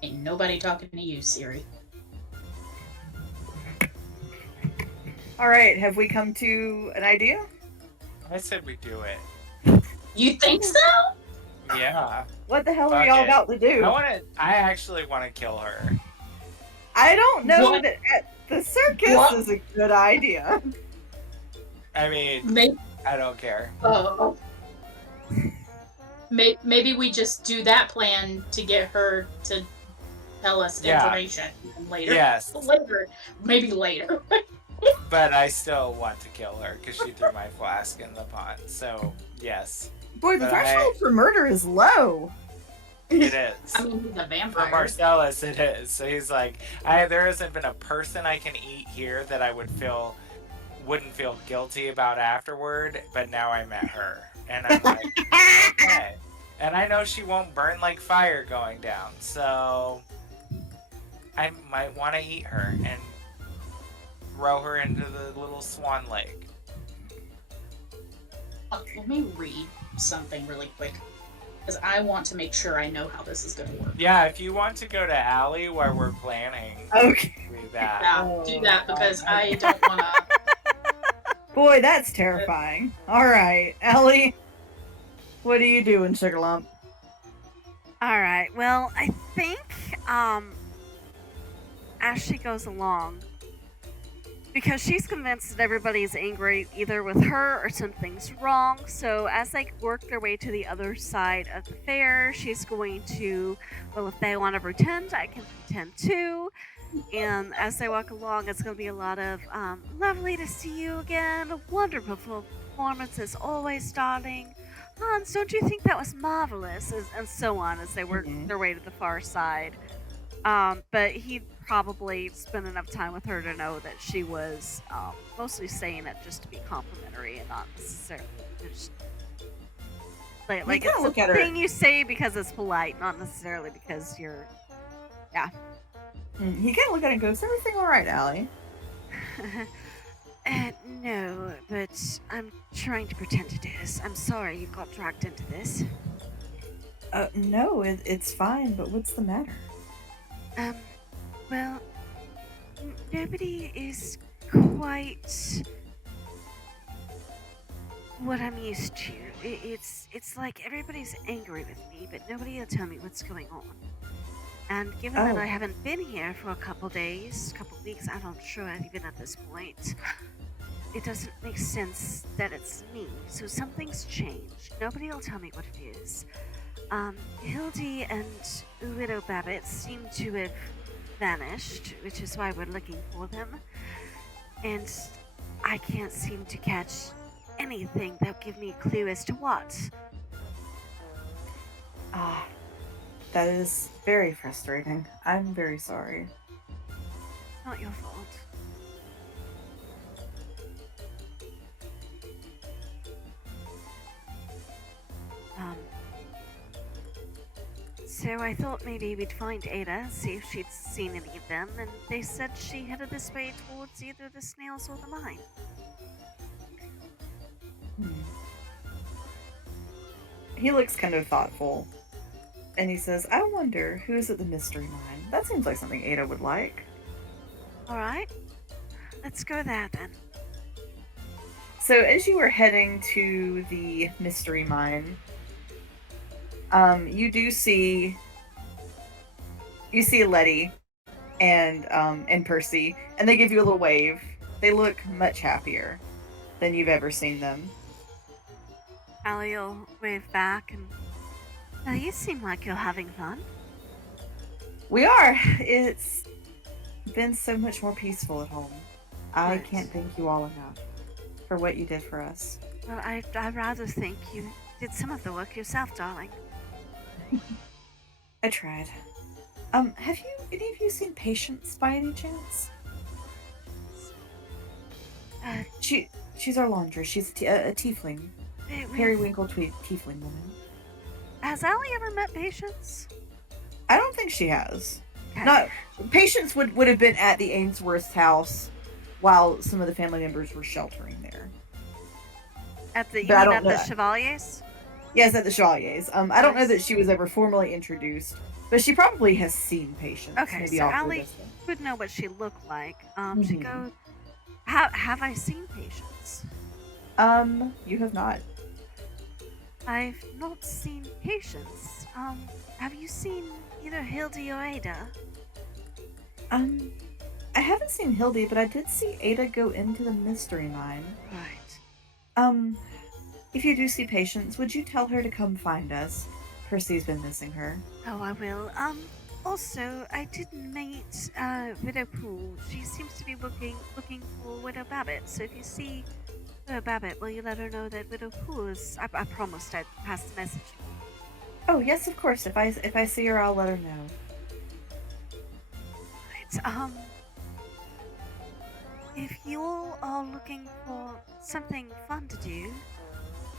Ain't nobody talking to you, Siri. Alright, have we come to an idea? I said we do it. You think so? Yeah. What the hell are Fuck y'all it. about to do? I actually want to kill her. I don't know What? that at the circus What? is a good idea. I mean, Maybe, I don't care. maybe we just do that plan to get her to tell us the Yeah. information later. Yes, Later. Maybe later. but I still want to kill her because she threw my flask in the pond. So, yes, Boy, the But threshold for murder is low. it is. I mean, he's a For vampire. Marcellus, it is. So he's like, there hasn't been a person I can eat here that I wouldn't feel guilty about afterward. But now I met her, and I'm like, okay. And I know she won't burn like fire going down, so I might want to eat her and throw her into the little swan lake. Let me read something really quick. Because I want to make sure I know how this is going to work. Yeah, if you want to go to Allie while we're planning, Okay. do that. Yeah, do that because I don't want to. Boy, that's terrifying. Alright, Ellie. What are you doing, Sugar Lump? All right. Well, I think as she goes along, because she's convinced that everybody's angry either with her or something's wrong. So as they work their way to the other side of the fair, she's going to, well, if they want to pretend, I can pretend too. And as they walk along, it's going to be a lot of lovely to see you again. A wonderful performance as always, darling. Hans, don't you think that was marvelous? And so on as they work their way to the far side. But he'd probably spend enough time with her to know that she was mostly saying it just to be complimentary and not necessarily just like kinda it's look a at her- thing you say because it's polite, not necessarily because you're He kind of look at it and goes, "Is everything alright, Allie?" No, but I'm trying to pretend it is. I'm sorry you got dragged into this. No, it's fine, but what's the matter? Um, well, nobody is quite what I'm used to. It's like everybody's angry with me, but nobody will tell me what's going on. And given that I Oh, haven't been here for a couple days, couple weeks, I'm not sure even at this point, it doesn't make sense that it's me. So something's changed. Nobody will tell me what it is. Hildy and Widow Babbitt seem to have vanished, which is why we're looking for them. And I can't seem to catch anything that'll give me a clue as to what. ah, that is very frustrating. I'm very sorry. It's not your fault. Um, so I thought maybe we'd find Ada, see if she'd seen any of them, and they said she headed this way towards either the snails or the mine. Hmm. He looks kind of thoughtful, and he says, I wonder who's at the mystery mine. That seems like something Ada would like. Alright, let's go there then. So as you were heading to the mystery mine, you do see Letty and Percy, and they give you a little wave. They look much happier than you've ever seen them. Allie will wave back and. Well, you seem like you're having fun. We are. It's been so much more peaceful at home. I Right. can't thank you all enough for what you did for us. Well, I'd rather think you did some of the work yourself, darling. I tried. Have any of you seen Patience by any chance? Uh, She's our laundress. She's a tiefling, periwinkle tiefling woman. Has Allie ever met Patience? I don't think she has. Okay. Not Patience would have been at the Ainsworth's house while some of the family members were sheltering there. At the, you But I mean don't at know. the Chevalier's? Yes, at the Chevalier's. I don't know Nice. that she was ever formally introduced, but she probably has seen Patience. Okay, maybe so off the Allie distance. would know what she looked like. She Mhm. go, have I seen Patience? You have not. I've not seen Patience. Have you seen either Hildy or Ada? I haven't seen Hildy, but I did see Ada go into the mystery mine. Right. If you do see Patience, would you tell her to come find us? Percy's been missing her. Oh, I will. Also, I did meet, Widow Poole. She seems to be looking for Widow Babbitt. So if you see Widow Babbitt, will you let her know that Widow Poole is... I promised I'd pass the message. Oh yes, of course. If I see her, I'll let her know. Right. If you all are looking for something fun to do,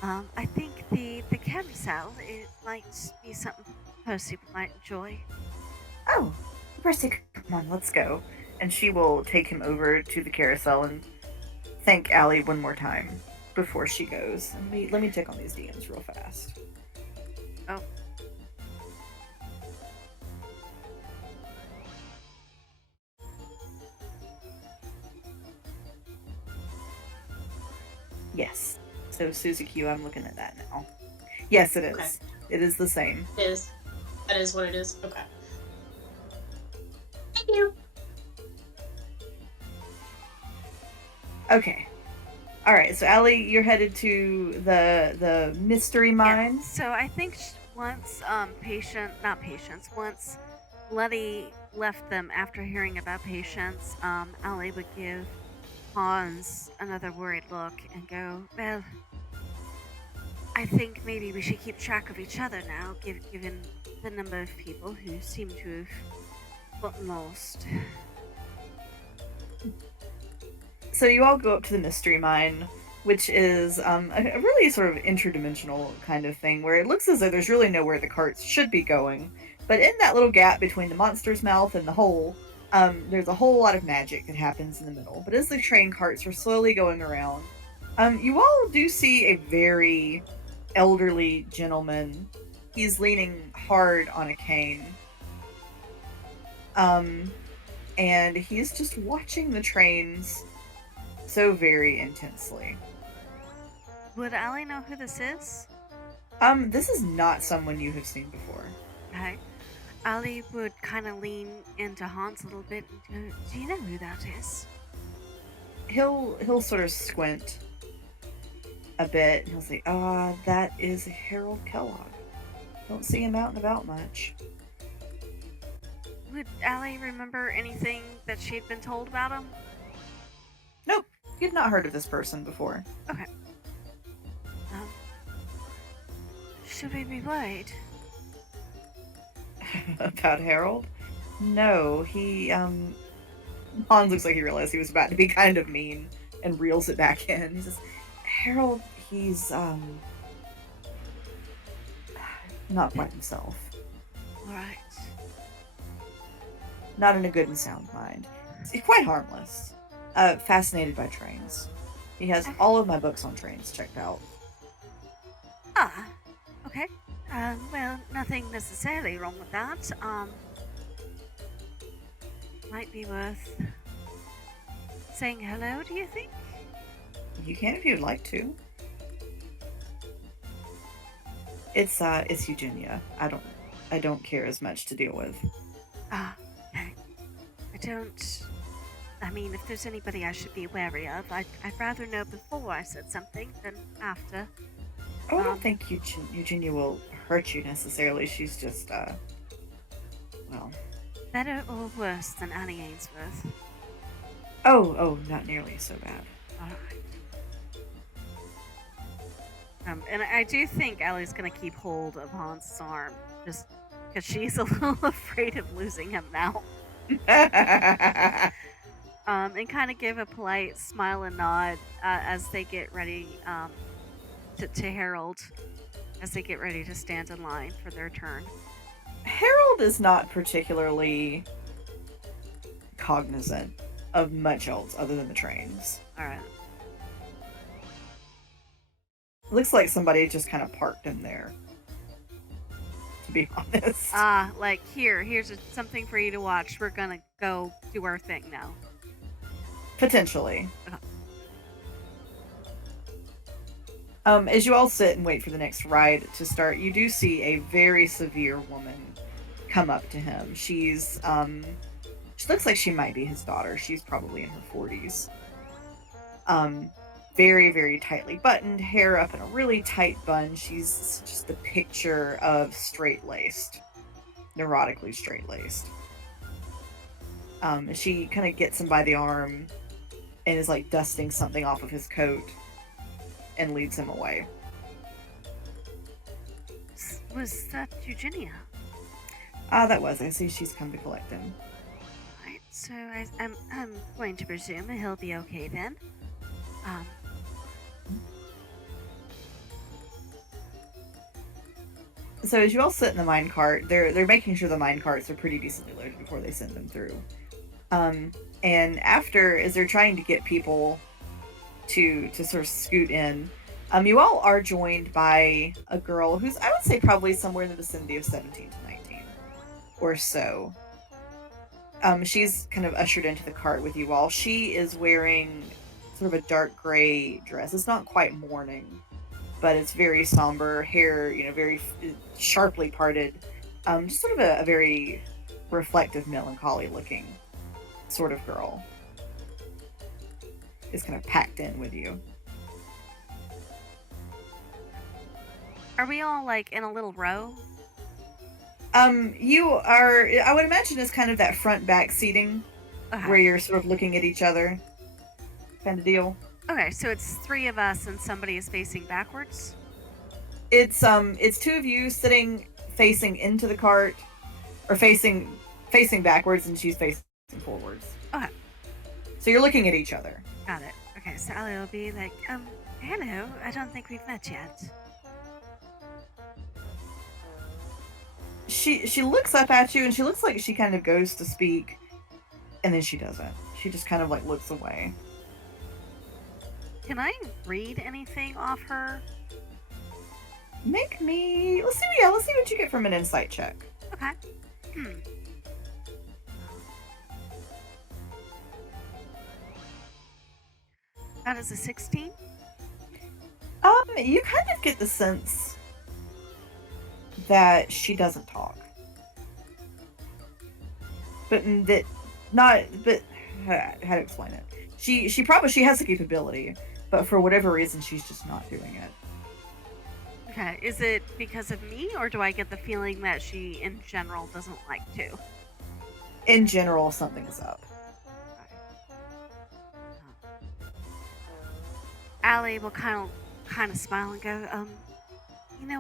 I think the carousel, it might be something Percy might enjoy. Oh, Percy, come on, let's go. And she will take him over to the carousel and thank Allie one more time before she goes. Let me check on these DMs real fast. Oh. Yes. So Susie Q, I'm looking at that now. Yes, it is. Okay. It is the same. It is. That is what it is. Okay. Thank you. Okay. All right. So Allie, you're headed to the mystery mine. Yeah. So I think once once Letty left them after hearing about Patience, Allie would give Hans another worried look and go, well, I think maybe we should keep track of each other now, given the number of people who seem to have gotten lost. So you all go up to the mystery mine, which is a really sort of interdimensional kind of thing, where it looks as though there's really nowhere the carts should be going. But in that little gap between the monster's mouth and the hole, There's a whole lot of magic that happens in the middle, but as the train carts are slowly going around, you all do see a very elderly gentleman. He's leaning hard on a cane. And he's just watching the trains so very intensely. Would Allie know who this is? This is not someone you have seen before. Okay. Allie would kind of lean into Hans a little bit and go, "Do you know who that is?" He'll sort of squint a bit and he'll say, that is Harold Kellogg. Don't see him out and about much. Would Allie remember anything that she'd been told about him? Nope, you've not heard of this person before. Okay. Should we be worried? About Harold? No, he, Hans looks like he realized he was about to be kind of mean and reels it back in. He says, Harold, he's, not quite himself. Alright. Not in a good and sound mind. He's quite harmless. Fascinated by trains. He has all of my books on trains checked out. Ah, okay. Well, nothing necessarily wrong with that. Might be worth saying hello, do you think? You can if you'd like to. It's Eugenia. I don't care as much to deal with. Ah, okay. I mean, if there's anybody I should be wary of, I'd rather know before I said something than after. Oh, I don't think Eugenia will hurt you necessarily. She's just, well... Better or worse than Annie Ainsworth? Oh, not nearly so bad. Alright. And I do think Allie's gonna keep hold of Hans' arm, just because she's a little afraid of losing him now. And kind of give a polite smile and nod as they get ready to Harold, as they get ready to stand in line for their turn. Harold is not particularly cognizant of much else other than the trains. Alright. Looks like somebody just kind of parked him there, to be honest. Like, here's something for you to watch. We're gonna go do our thing now. Potentially. Okay. As you all sit and wait for the next ride to start, you do see a very severe woman come up to him. She's, she looks like she might be his daughter. She's probably in her 40s. Very, very tightly buttoned, hair up in a really tight bun. She's just the picture of straight-laced. Neurotically straight-laced. She kind of gets him by the arm and is like dusting something off of his coat and leads him away. Was that Eugenia? That was. I see she's come to collect him. Right, so I'm going to presume he'll be okay then. So as you all sit in the minecart, they're making sure the minecarts are pretty decently loaded before they send them through. And after, as they're trying to get people to sort of scoot in, you all are joined by a girl who's, I would say, probably somewhere in the vicinity of 17 to 19 or so. She's kind of ushered into the cart with you all. She is wearing sort of a dark gray dress. It's not quite mourning, but it's very somber. Hair, very sharply parted. Just sort of a very reflective, melancholy looking sort of girl. Is kind of packed in with you. Are we all like in a little row? You are, I would imagine it's kind of that front back seating where you're sort of looking at each other kind of deal. Okay, so it's three of us and somebody is facing backwards? It's two of you sitting facing into the cart, or facing backwards, and she's facing forwards. Okay. So you're looking at each other. Got it. Okay, so Allie will be like, hello, I don't think we've met yet. She looks up at you, and she looks like she kind of goes to speak, And then she doesn't. She just kind of like looks away. Can I read anything off her? Make me. Let's see what you get from an insight check. Okay. That is a 16. You kind of get the sense that she doesn't talk. But how to explain it? She has the capability, but for whatever reason she's just not doing it. Okay. Is it because of me, or do I get the feeling that she in general doesn't like to? In general, something's up. Allie will kind of smile and go,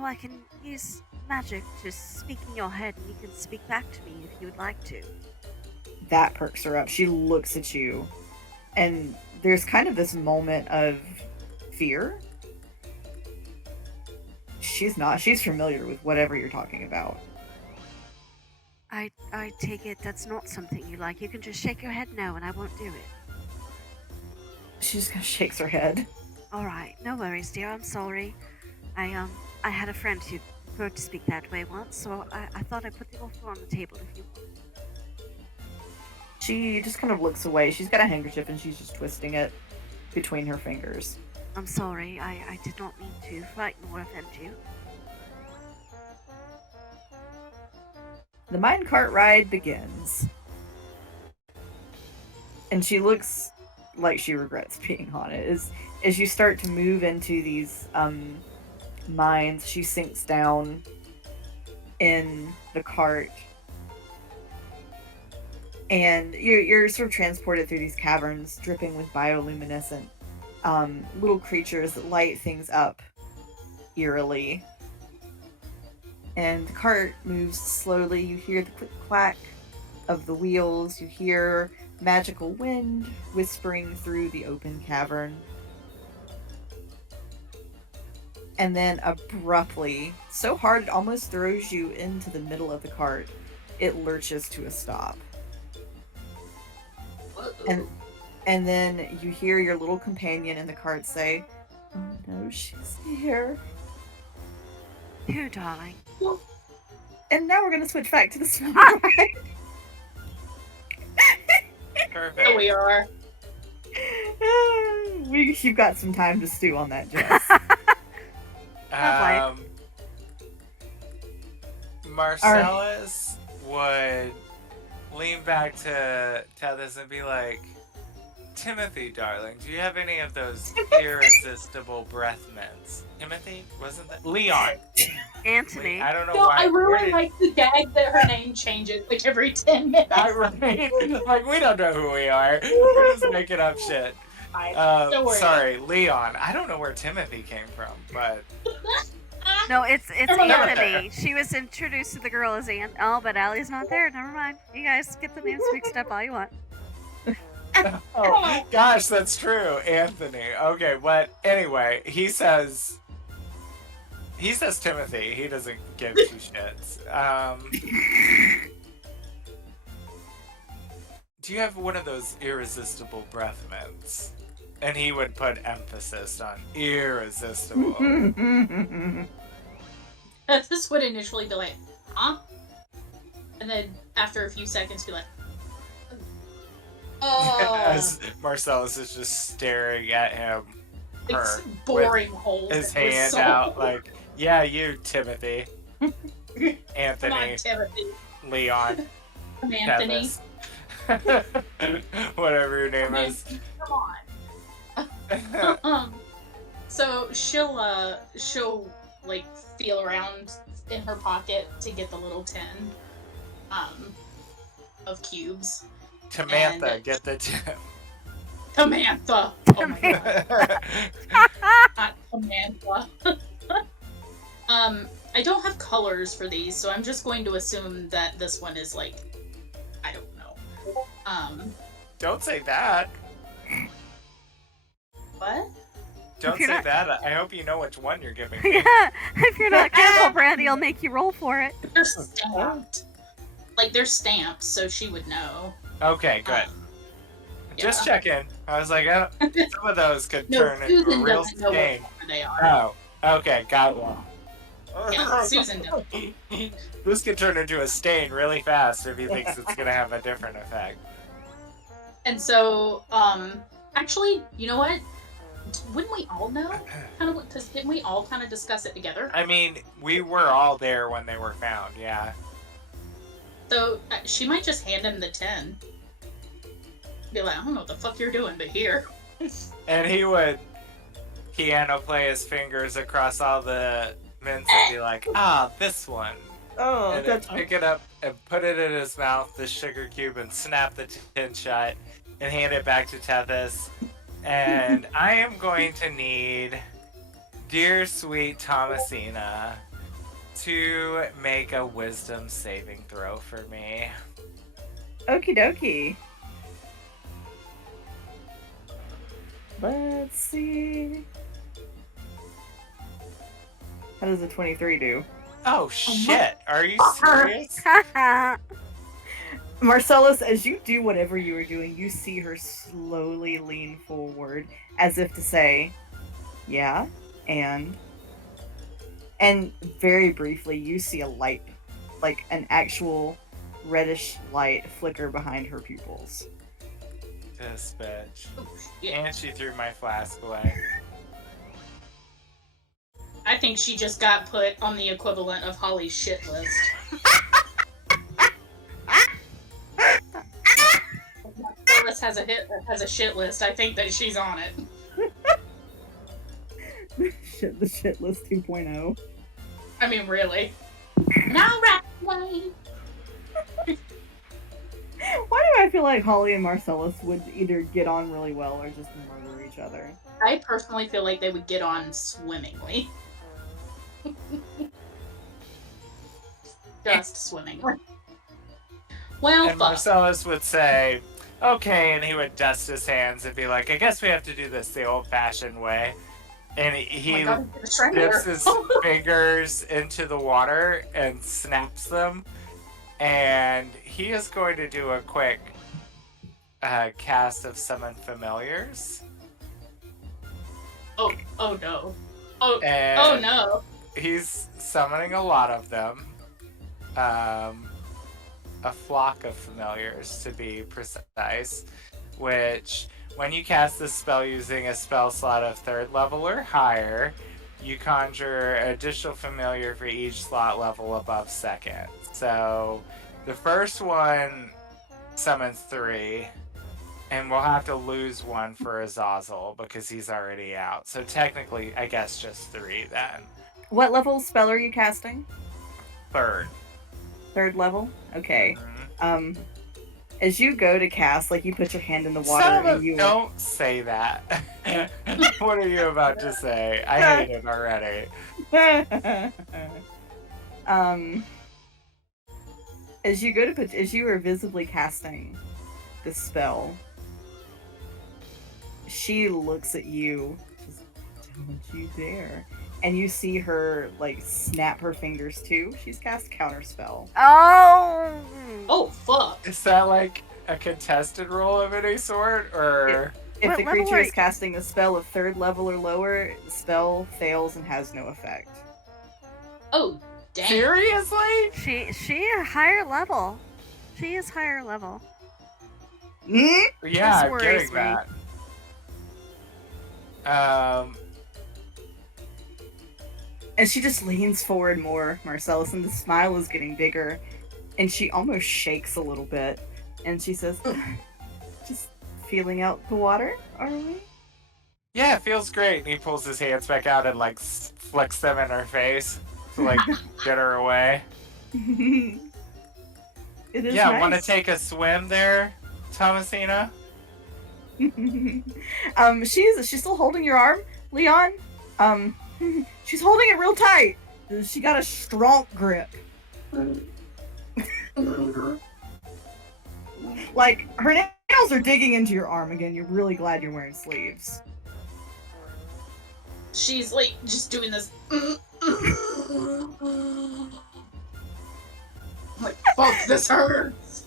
I can use magic to speak in your head, and you can speak back to me if you would like to. That perks her up. She looks at you, and there's kind of this moment of fear. She's familiar with whatever you're talking about. I take it that's not something you like. You can just shake your head no, and I won't do it. She just kind of shakes her head. All right, no worries, dear. I'm sorry. I had a friend who preferred to speak that way once, so I thought I'd put the offer on the table if you want. She just kind of looks away. She's got a handkerchief and she's just twisting it between her fingers. I'm sorry. I did not mean to frighten or offend you. The minecart ride begins. And she looks like she regrets being on it. As you start to move into these mines, she sinks down in the cart. And you're sort of transported through these caverns, dripping with bioluminescent little creatures that light things up eerily. And the cart moves slowly. You hear the click-clack of the wheels. You hear magical wind whispering through the open cavern. And then abruptly, so hard it almost throws you into the middle of the cart, it lurches to a stop. And then you hear your little companion in the cart say, "Oh no, she's here." Who, darling? And now we're gonna switch back to the snow ride. Perfect. There we are. You've got some time to stew on that, Jess. Marcellus would lean back to Tethys and be like, "Timothy, darling, do you have any of those irresistible breath mints?" Timothy? Wasn't that? Leon. Anthony. I don't know No, why. I really like the gag that her name changes like every 10 minutes. Right? Like, we don't know who we are. We're just making up shit. Don't worry. Sorry, Leon. I don't know where Timothy came from, but... No, it's Never mind. Anthony. She was introduced to the girl as Oh, but Allie's not there. Never mind. You guys get the names mixed up all you want. Oh, gosh, that's true. Anthony. Okay, but anyway, he says Timothy. He doesn't give two shits. Do you have one of those irresistible breath mints? And he would put emphasis on irresistible. This would initially be like, huh? And then after a few seconds be like, oh. As Marcellus is just staring at him. It's boring hole. His hand out like, yeah, you, Timothy. Anthony. Come on, Timothy. Leon. Come, Anthony. Whatever your name is. Come on. So she'll like feel around in her pocket to get the little tin of cubes. Tamantha, get the tip. Tamantha. Oh my god. Not Tamantha. I don't have colors for these, so I'm just going to assume that this one is like, I don't know. Don't say that. What? If Don't say you're not- that. I hope you know which one you're giving me. Yeah, if you're not careful, Brandy will make you roll for it. They're stamped. Like, they're stamped, so she would know. Okay, good. Um, Just yeah. checking. I was like, some of those could No, turn into a Susan real doesn't know what stain. color they are. Oh, okay, got one. Yeah, Susan doesn't. This could turn into a stain really fast if he thinks it's gonna have a different effect. And so, actually, you know what? Wouldn't we all know? Kind of, because didn't we all kind of discuss it together? I mean, we were all there when they were found, yeah. So she might just hand him the 10. Be like, I don't know what the fuck you're doing, but here. And he would piano play his fingers across all the mints and be like, this one. Oh, And then pick it up and put it in his mouth, the sugar cube, and snap the tin shut and hand it back to Tethys. And I am going to need dear sweet Thomasina to make a wisdom saving throw for me. Okie dokie. Let's see. How does a 23 do? Oh shit, are you serious? Marcellus, as you do whatever you are doing, you see her slowly lean forward as if to say, yeah, and very briefly you see a light, like an actual reddish light flicker behind her pupils. This bitch. Yeah. And she threw my flask away. I think she just got put on the equivalent of Holly's shit list. Marcellus has a shit list. I think that she's on it. The shit list 2.0. I mean, really. Now, right away. Why do I feel like Holly and Marcellus would either get on really well or just murder each other? I personally feel like they would get on swimmingly. Just swimmingly. Well, And fuck. Marcellus would say, okay, and he would dust his hands and be like, I guess we have to do this the old-fashioned way. And he Oh my God, he's a strangler. dips his fingers into the water and snaps them. And he is going to do a quick cast of Summon Familiars. Oh no. Oh And no. he's summoning a lot of them. A flock of familiars, to be precise, which, when you cast this spell using a spell slot of 3rd level or higher, you conjure an additional familiar for each slot level above 2nd. So, the first one summons 3, and we'll have to lose 1 for Azazel because he's already out. So technically, I guess just 3 then. What level spell are you casting? 3rd. 3rd level? Okay. Mhm. As you go to cast, like, you put your hand in the water and you... Don't say that. What are you about to say? I hate it already. As you go to put... As you are visibly casting the spell, she looks at you. Just, don't you dare. And you see her, like, snap her fingers too. She's cast Counterspell. Oh! Oh fuck. Is that like a contested roll of any sort, or? If What the level creature are is you- casting a spell of 3rd level or lower, the spell fails and has no effect. Oh damn. Seriously? She a higher level. She is higher level. Mm? Yeah, I'm worries getting me. that. And she just leans forward more, Marcellus, and the smile is getting bigger. And she almost shakes a little bit. And she says, just feeling out the water, are we? Yeah, it feels great. And he pulls his hands back out and like flicks them in her face to like get her away. It is Yeah, nice. want to take a swim there, Thomasina? She's still holding your arm, Leon. She's holding it real tight. She got a strong grip. Like, her nails are digging into your arm again. You're really glad you're wearing sleeves. She's like just doing this. Like fuck, this hurts.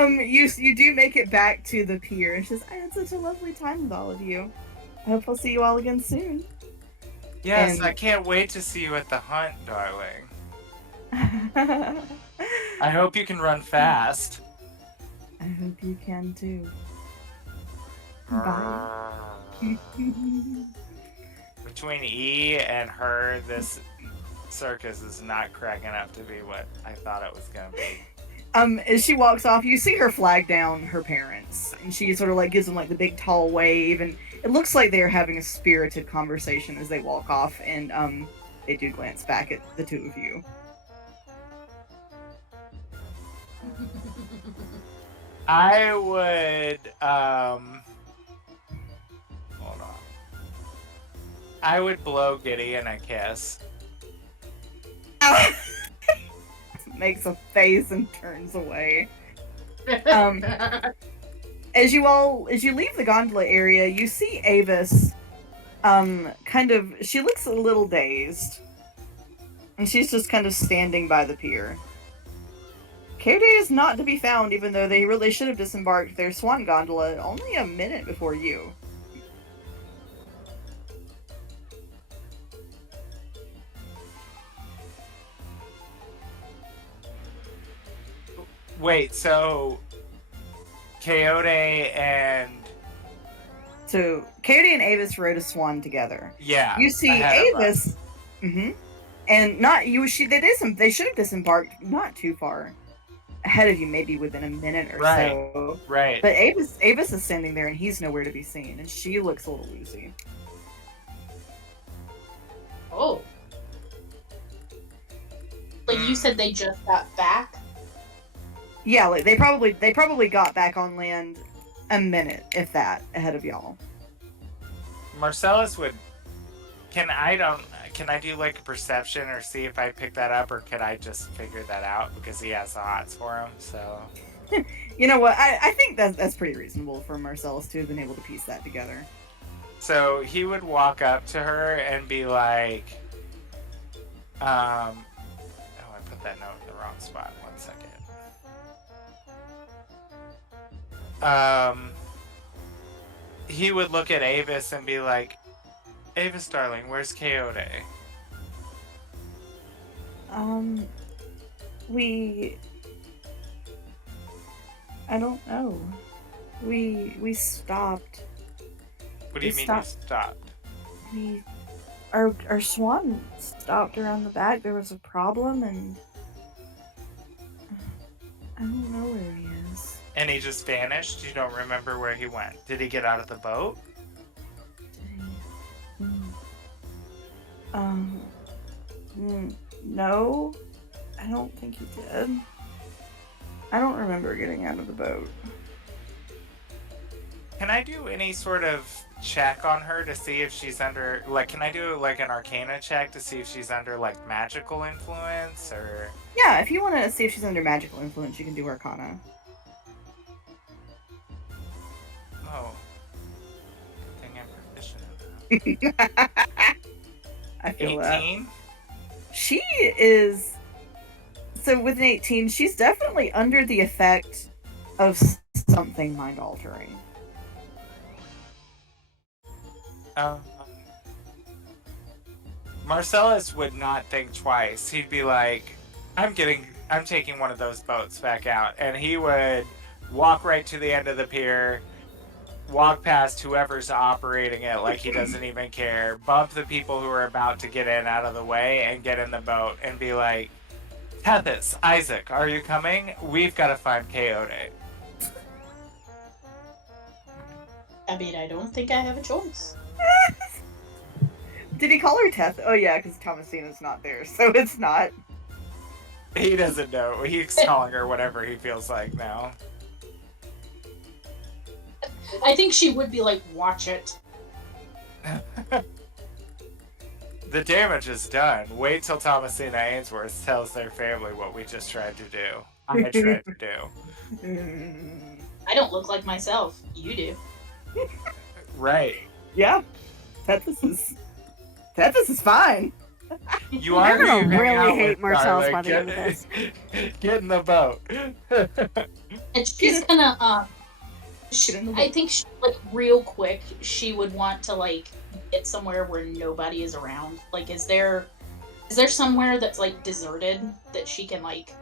You do make it back to the pier, and she says, "I had such a lovely time with all of you. I hope I'll see you all again soon." Yes, And- I can't wait to see you at the hunt, darling. I I hope you can run fast. hope you can too. Bye. Between E and her, this circus is not cracking up to be what I thought it was gonna be. As she walks off, you see her flag down her parents, and she sort of like gives them like the big tall wave, and it looks like they're having a spirited conversation as they walk off, and they do glance back at the two of you. I would, hold on. I would blow Gideon a kiss. Makes a face and turns away. As you leave the gondola area, you see Avis, she looks a little dazed. And she's just kind of standing by the pier. Coyote is not to be found, even though they really should have disembarked their swan gondola only a minute before you. Wait, so Coyote and So, Coyote and Avis rode a swan together. yeah, You see ahead of us. Avis, and not you. They should have disembarked not too far ahead of you, maybe within a minute or Right. so. Right. But Avis is standing there, and he's nowhere to be seen, and she looks a little woozy. Oh. Like you said, they just got back. Yeah, like they probably got back on land a minute, if that, ahead of y'all. Marcellus would. Can I do like a perception or see if I pick that up, or can I just figure that out because he has the hots for him? So You know what? I think that's pretty reasonable for Marcellus to have been able to piece that together. So he would walk up to her and be like, oh, I put that note in the wrong spot. 1 second. He would look at Avis and be like, Avis, darling, where's Coyote? I don't know. We stopped. What do you mean you stopped? Our swan stopped around the back. There was a problem, and I don't know where he is. And he just vanished? You don't remember where he went? Did he get out of the boat? No, I don't think he did. I don't remember getting out of the boat. Can I do any sort of check on her to see if she's under, like, can I do like an arcana check to see if she's under like magical influence or? Yeah, if you want to see if she's under magical influence, you can do Arcana. Oh. Good thing I'm proficient in that. I feel that. 18? She is. So with an 18, she's definitely under the effect of something mind altering. Marcellus would not think twice. He'd be like, I'm taking one of those boats back out. And he would walk right to the end of the pier, walk past whoever's operating it like he doesn't even care, bump the people who are about to get in out of the way, and get in the boat and be like, Tethys, Isaac, are you coming? We've got to find Coyote. I mean, I don't think I have a choice. Did he call her Teth? Oh yeah, because Thomasina's not there, so it's not. He doesn't know. He's calling her whatever he feels like now. I think she would be like, watch it. The damage is done. Wait till Thomasina Ainsworth tells their family what we just tried to do. I tried to do. I don't look like myself. You do. Right. Yeah, Tethys is fine. You I'm are who gonna you hang really out hate with, Marcellus Scarlet. by the end of this. Get in the boat. And she's gonna Get in the I boat. think like real quick she would want to like get somewhere where nobody is around. Like is there somewhere that's like deserted that she can like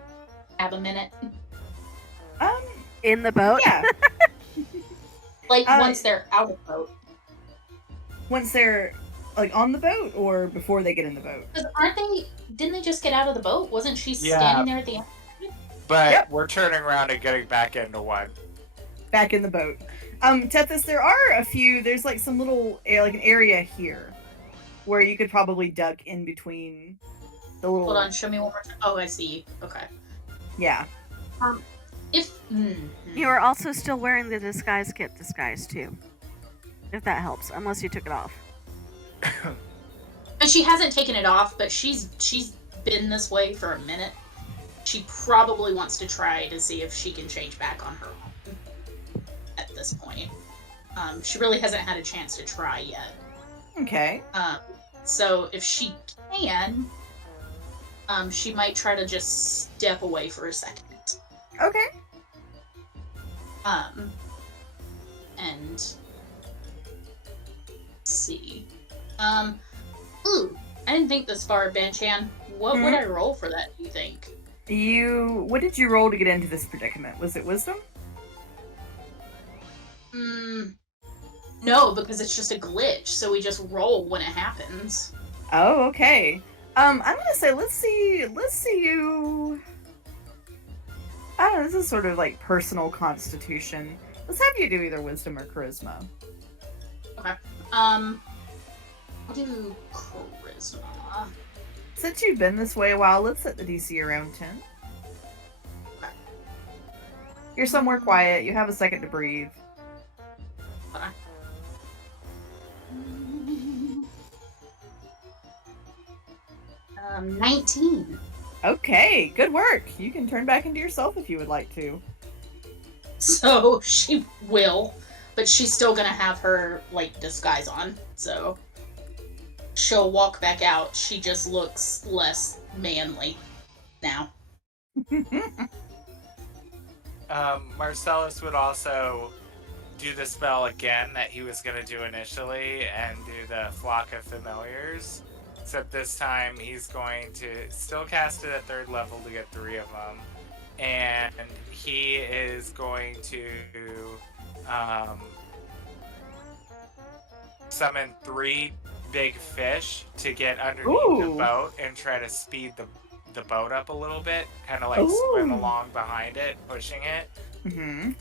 have a minute? Um, In the boat? yeah. Like Uh, once they're out of the boat. Once they're like on the boat or before they get in the boat. Because didn't they just get out of the boat? Wasn't she Yeah. standing there at the end? But Yep. we're turning around and getting back into one. Back in the boat. Tethys, there are a few. There's like some little like an area here where you could probably duck in between the little. Hold on, show me one more time. Oh, I see. Okay. Yeah. If You are also still wearing the disguise kit disguise too. If that helps, unless you took it off. but she hasn't taken it off, but she's been this way for a minute. She probably wants to try to see if she can change back on her own at this point. She really hasn't had a chance to try yet. Okay. So if she can, she might try to just step away for a second. Okay. And let's see. Ooh, I didn't think this far, Banchan. What would I roll for that, do you think? What did you roll to get into this predicament? Was it wisdom? No, because it's just a glitch, so we just roll when it happens. Oh, okay. I'm gonna say let's see you. I don't know, this is sort of like personal constitution. Let's have you do either wisdom or charisma. Okay. I'll do charisma. Since you've been this way a while, let's set the DC around 10. Okay. You're somewhere quiet, you have a second to breathe. Okay. 19. Okay, good work. You can turn back into yourself if you would like to. So she will, but she's still gonna have her like disguise on. So she'll walk back out. She just looks less manly now. Marcellus would also do the spell again that he was going to do initially and do the Flock of Familiars. Except this time he's going to still cast it at 3rd level to get 3 of them. And he is going to summon 3 big fish to get underneath the boat and try to speed the boat up a little bit. Kind of like swim along behind it, pushing it. Mm-hmm.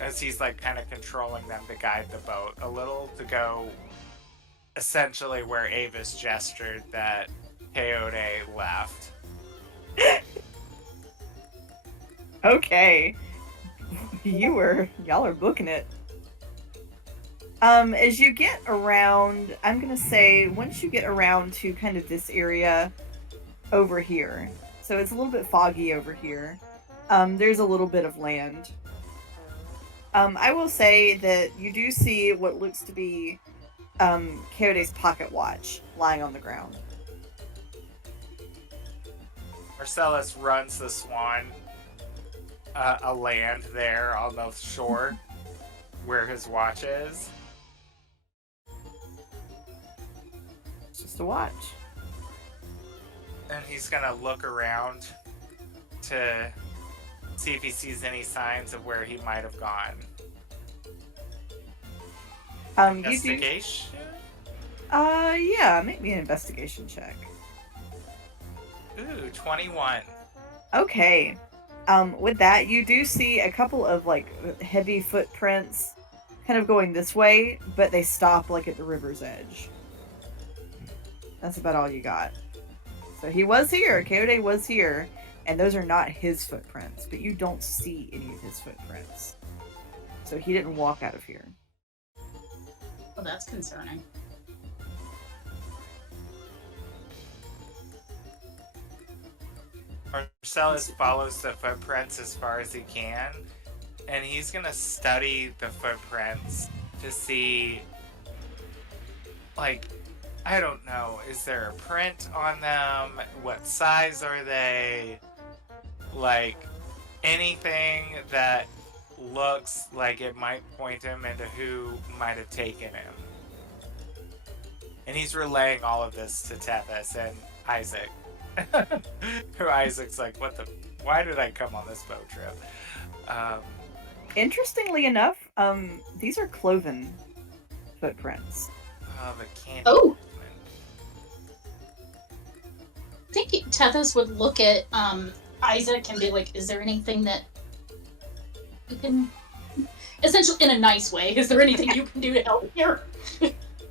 As he's like kind of controlling them to guide the boat a little to go essentially where Avis gestured that Coyote left. Okay. Y'all are booking it. As you get around, I'm gonna say once you get around to kind of this area over here, so it's a little bit foggy over here. There's a little bit of land. I will say that you do see what looks to be Coyote's pocket watch lying on the ground. Marcellus runs the swan a land there on the shore where his watch is. It's just a watch. And he's gonna look around to see if he sees any signs of where he might have gone. You do. Investigation? Yeah, make me an investigation check. Ooh, 21. Okay. With that, you do see a couple of like heavy footprints kind of going this way, but they stop like at the river's edge. That's about all you got. So he was here, Coyote was here, and those are not his footprints, but you don't see any of his footprints. So he didn't walk out of here. Well, that's concerning. Marcellus follows the footprints as far as he can, and he's gonna study the footprints to see like, I don't know, is there a print on them? What size are they? Like, anything that looks like it might point him into who might have taken him. And he's relaying all of this to Tethys and Isaac. Who Isaac's like, why did I come on this boat trip? Interestingly enough, these are cloven footprints. Oh, the candy. Oh. I think Tethys would look at Isaac and be like, is there anything that you can, essentially in a nice way, is there anything you can do to help here?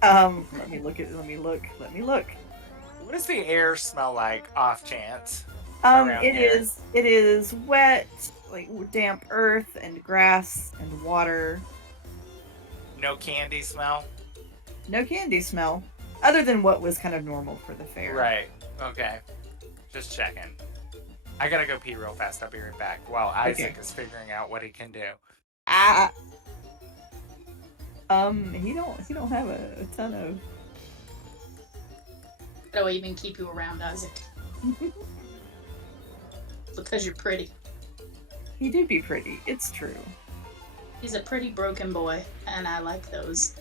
Let me look. What does the air smell like, off chance? It is wet, like damp earth and grass and water. No candy smell? No candy smell, other than what was kind of normal for the fair. Right. Okay. Just checking. I gotta go pee real fast. I'll be right back while Isaac is figuring out what he can do. He don't have a ton of. I don't even keep you around, Isaac. Because you're pretty. He do be pretty. It's true. He's a pretty broken boy, and I like those.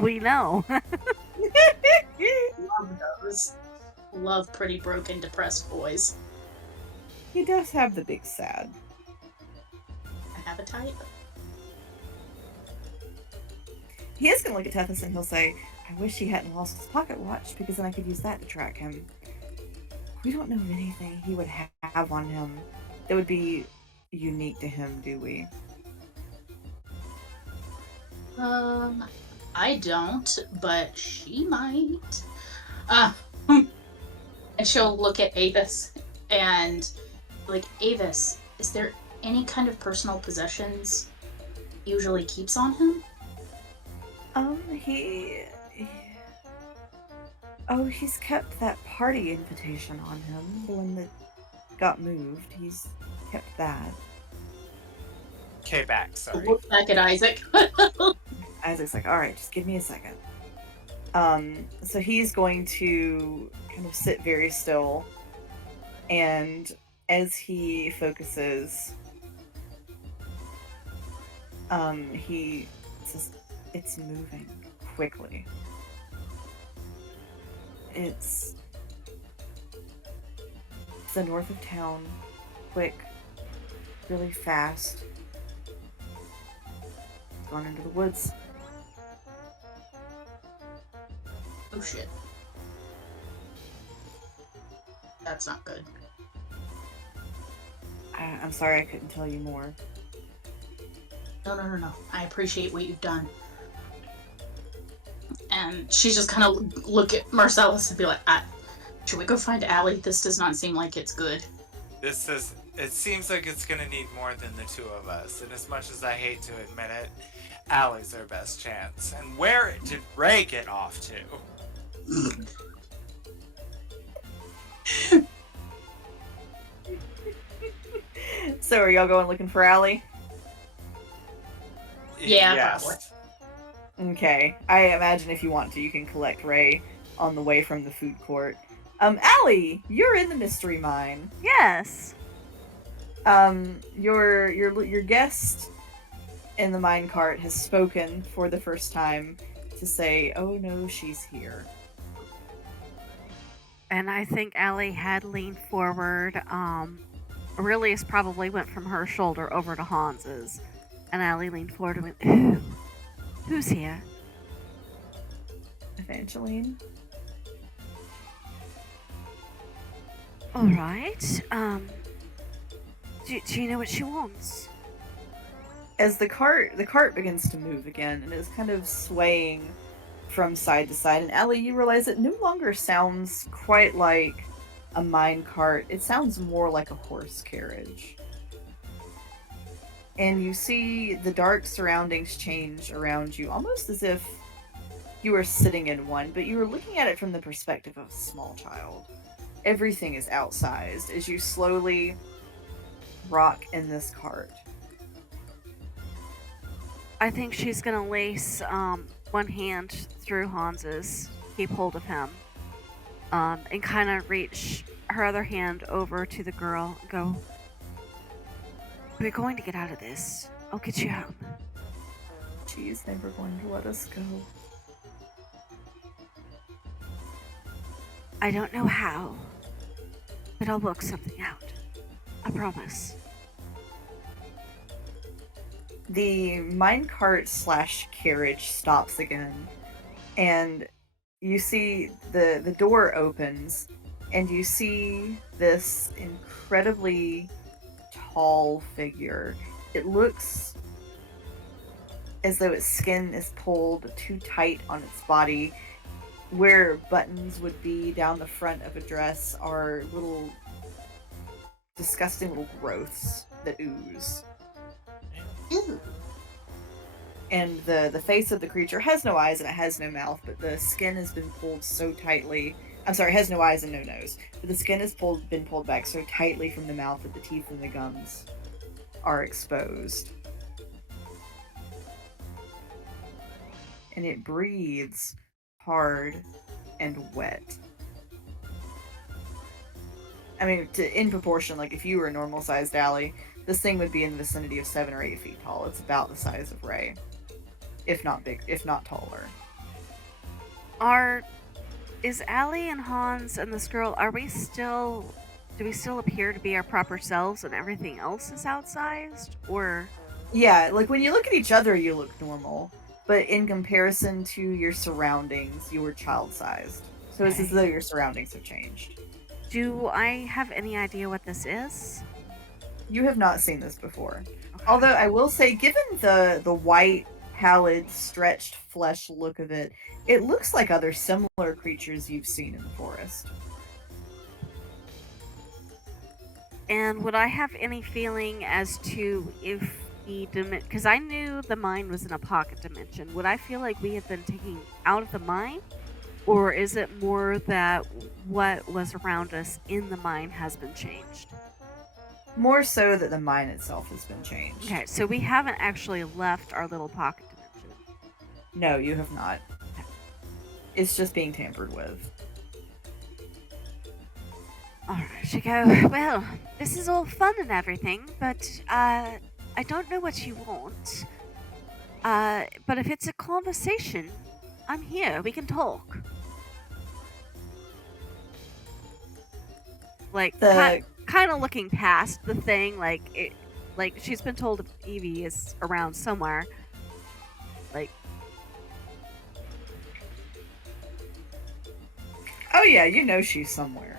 We know. Love those. Love pretty broken, depressed boys. He does have the big sad. I have a type. He is gonna look at Tethys and he'll say, I wish he hadn't lost his pocket watch because then I could use that to track him. We don't know of anything he would have on him that would be unique to him, do we? I don't, but she might. And she'll look at Avis and, like, Avis, is there any kind of personal possessions he usually keeps on him? He's kept that party invitation on him, the one that got moved. He's kept that. Okay, back. Sorry. Look back at Isaac. Isaac's like, all right, just give me a second. So he's going to kind of sit very still, and as he focuses, he says, it's moving quickly. It's the north of town, quick, really fast. It's gone into the woods. Oh shit. That's not good. I'm sorry I couldn't tell you more. No. I appreciate what you've done. And she's just kind of look at Marcellus and be like, should we go find Allie? This does not seem like it's good. It seems like it's gonna need more than the two of us, and as much as I hate to admit it, Allie's our best chance. And where did Ray get off to? So are y'all going looking for Allie? Yeah, yes. probably. Okay. I imagine if you want to, you can collect Ray on the way from the food court. Allie, you're in the mystery mine. Yes. Your guest in the mine cart has spoken for the first time to say, "Oh no, she's here." And I think Allie had leaned forward. Aurelius probably went from her shoulder over to Hans's. And Allie leaned forward and went, "Ooh, who's here?" Evangeline. All right. Do you know what she wants? As the cart begins to move again and is kind of swaying from side to side, and Allie, you realize it no longer sounds quite like a mine cart. It sounds more like a horse carriage. And you see the dark surroundings change around you, almost as if you were sitting in one, but you were looking at it from the perspective of a small child. Everything is outsized as you slowly rock in this cart. I think she's gonna lace one hand through Hans's, keep hold of him, and kind of reach her other hand over to the girl and go, "We're going to get out of this. I'll get you home." She's never going to let us go. I don't know how, but I'll work something out. I promise. The minecart / carriage stops again, and you see the door opens, and you see this incredibly tall figure. It looks as though its skin is pulled too tight on its body. Where buttons would be down the front of a dress are little disgusting little growths that ooze. Ew. And the face of the creature has no eyes and it has no mouth, but the skin has been pulled so tightly. I'm sorry, it has no eyes and no nose. But the skin has been pulled back so tightly from the mouth that the teeth and the gums are exposed. And it breathes hard and wet. I mean, in proportion, like if you were a normal sized alley, this thing would be in the vicinity of 7 or 8 feet tall. It's about the size of Ray, if not taller. Is Allie and Hans and this girl, do we still appear to be our proper selves and everything else is outsized? Or Yeah, like when you look at each other, you look normal, but in comparison to your surroundings, you were child-sized. So it's as though your surroundings have changed. do I have any idea what this is? You have not seen this before. Okay. Although I will say, given the white, pallid, stretched flesh look of it, it looks like other similar creatures you've seen in the forest. And would I have any feeling as to if because I knew the mine was in a pocket dimension, would I feel like we have been taken out of the mine? Or is it more that what was around us in the mine has been changed? More so that the mine itself has been changed. Okay, so we haven't actually left our little pocket dimension. No, you have not. It's just being tampered with. Alright, you go, well, this is all fun and everything, but I don't know what you want. But if it's a conversation, I'm here. We can talk. Like, kind of looking past the thing, like she's been told Evie is around somewhere. Like, oh yeah, you know she's somewhere.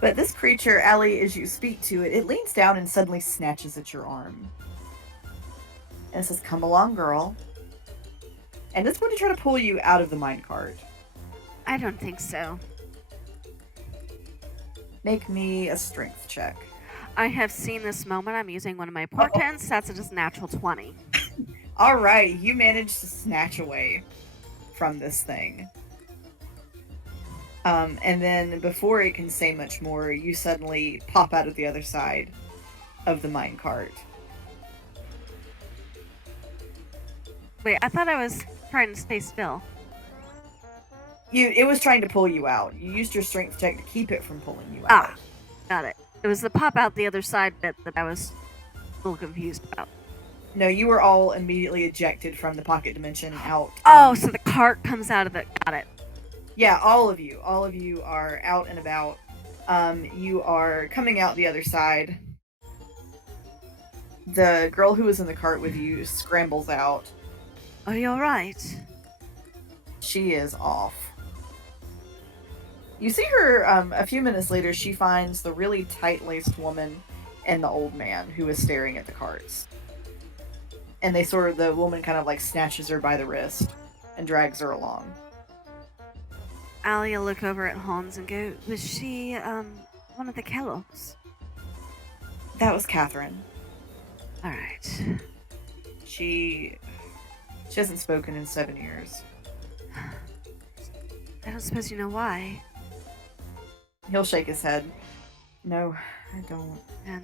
But this creature, Allie, as you speak to it, it leans down and suddenly snatches at your arm. And it says, "Come along, girl." And it's going to try to pull you out of the minecart. I don't think so. Make me a strength check. I have seen this moment. I'm using one of my portents. That's a just natural 20. Alright, you managed to snatch away from this thing. And then before it can say much more, you suddenly pop out of the other side of the minecart. Wait, I thought I was trying to stay still. It was trying to pull you out. You used your strength check to keep it from pulling you out. Ah, got it. It was the pop out the other side bit that I was a little confused about. No, you were all immediately ejected from the pocket dimension out. Oh, so the cart comes out of the... Got it. Yeah, all of you are out and about. You are coming out the other side. The girl who was in the cart with you scrambles out. Are you alright? She is off. You see her, a few minutes later, she finds the really tight-laced woman and the old man who is staring at the carts. And the woman kind of like snatches her by the wrist and drags her along. Allie will look over at Hans and go, was she, one of the Kellogg's? That was Catherine. Alright. She hasn't spoken in 7 years. I don't suppose you know why. He'll shake his head. No, I don't. And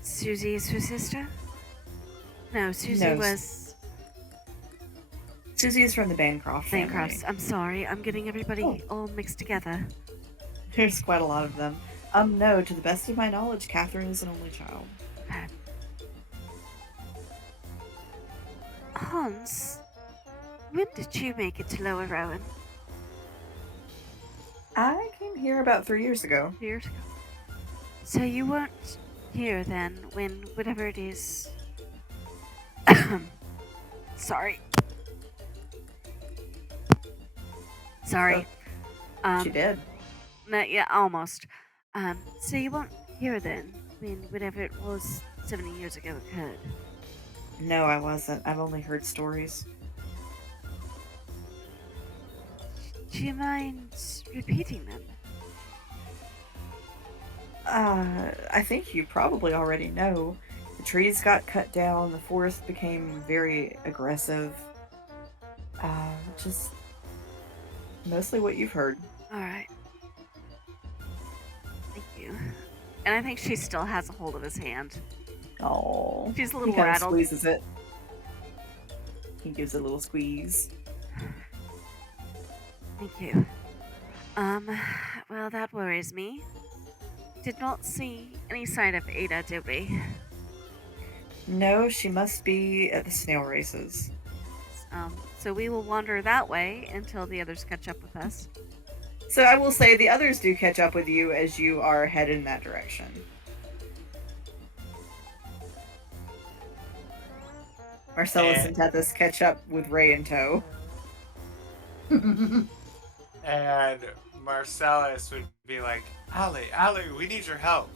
Susie is her sister? No, Susie No, was Susie is from the Bancroft family. Bancrofts. I'm sorry, I'm getting everybody all mixed together. There's quite a lot of them. No, to the best of my knowledge, Catherine is an only child. Okay. Hans, when did you make it to Lower Rowan? I came here about 3 years ago. Years ago. So you weren't here then when whatever it is. Sorry. Sorry. She did. No, yeah, almost. So you weren't here then when whatever it was 70 years ago occurred. No, I wasn't. I've only heard stories. Do you mind repeating them? I think you probably already know. The trees got cut down, the forest became very aggressive. Just mostly what you've heard. Alright. Thank you. And I think she still has a hold of his hand. Oh, She's a he little kind of rattled. squeezes it. He gives it a little squeeze. Thank you. Well, that worries me. Did not see any sign of Ada, did we? No, she must be at the snail races. So we will wander that way until the others catch up with us. So I will say the others do catch up with you as you are headed in that direction. Marcellus and Tethys catch up with Ray in tow. And Marcellus would be like, Allie, we need your help.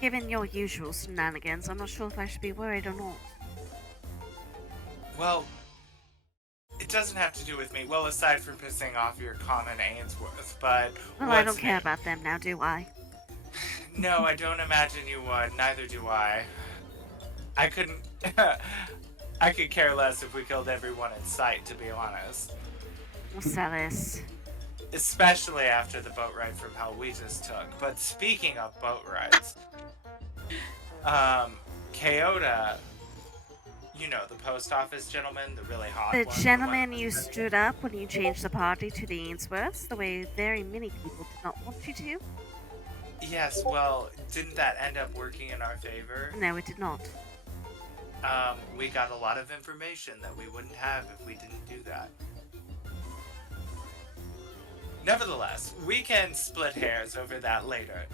Given your usual shenanigans, I'm not sure if I should be worried or not. Well, it doesn't have to do with me. Well, aside from pissing off your common Ainsworth, but... Well, I don't care about them now, do I? No, I don't imagine you would. Neither do I. I couldn't... I could care less if we killed everyone in sight, to be honest. Marcellus. Especially after the boat ride from hell we just took. But speaking of boat rides... Kyoto... You know, the post office gentleman, the really hot The one. gentleman you stood up when you changed the party to the Ainsworths, the way very many people did not want you to? Yes, well, didn't that end up working in our favor? No, it did not. We got a lot of information that we wouldn't have if we didn't do that. Nevertheless, we can split hairs over that later.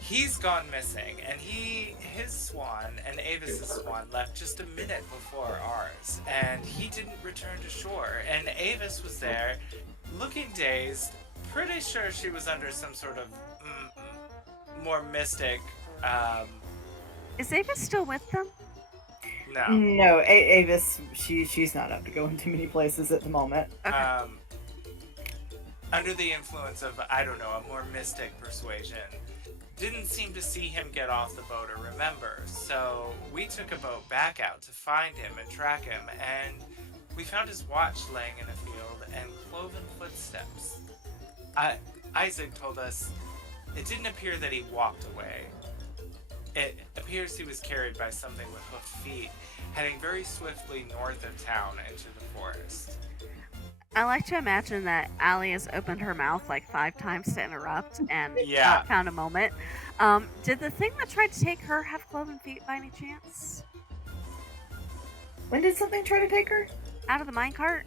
He's gone missing, and his swan and Avis's swan left just a minute before ours, and he didn't return to shore. And Avis was there, looking dazed, pretty sure she was under some sort of more mystic. Is Avis still with them? No. No, Avis, she's not up to going too many places at the moment. Okay. Under the influence of, I don't know, a more mystic persuasion. Didn't seem to see him get off the boat or remember, so we took a boat back out to find him and track him, and we found his watch laying in a field and cloven footsteps. Isaac told us it didn't appear that he walked away. It appears he was carried by something with hoofed feet, heading very swiftly north of town into the forest. I like to imagine that Allie has opened her mouth like 5 times to interrupt and Yeah. not found a moment. Did the thing that tried to take her have cloven feet by any chance? When did something try to take her? Out of the minecart?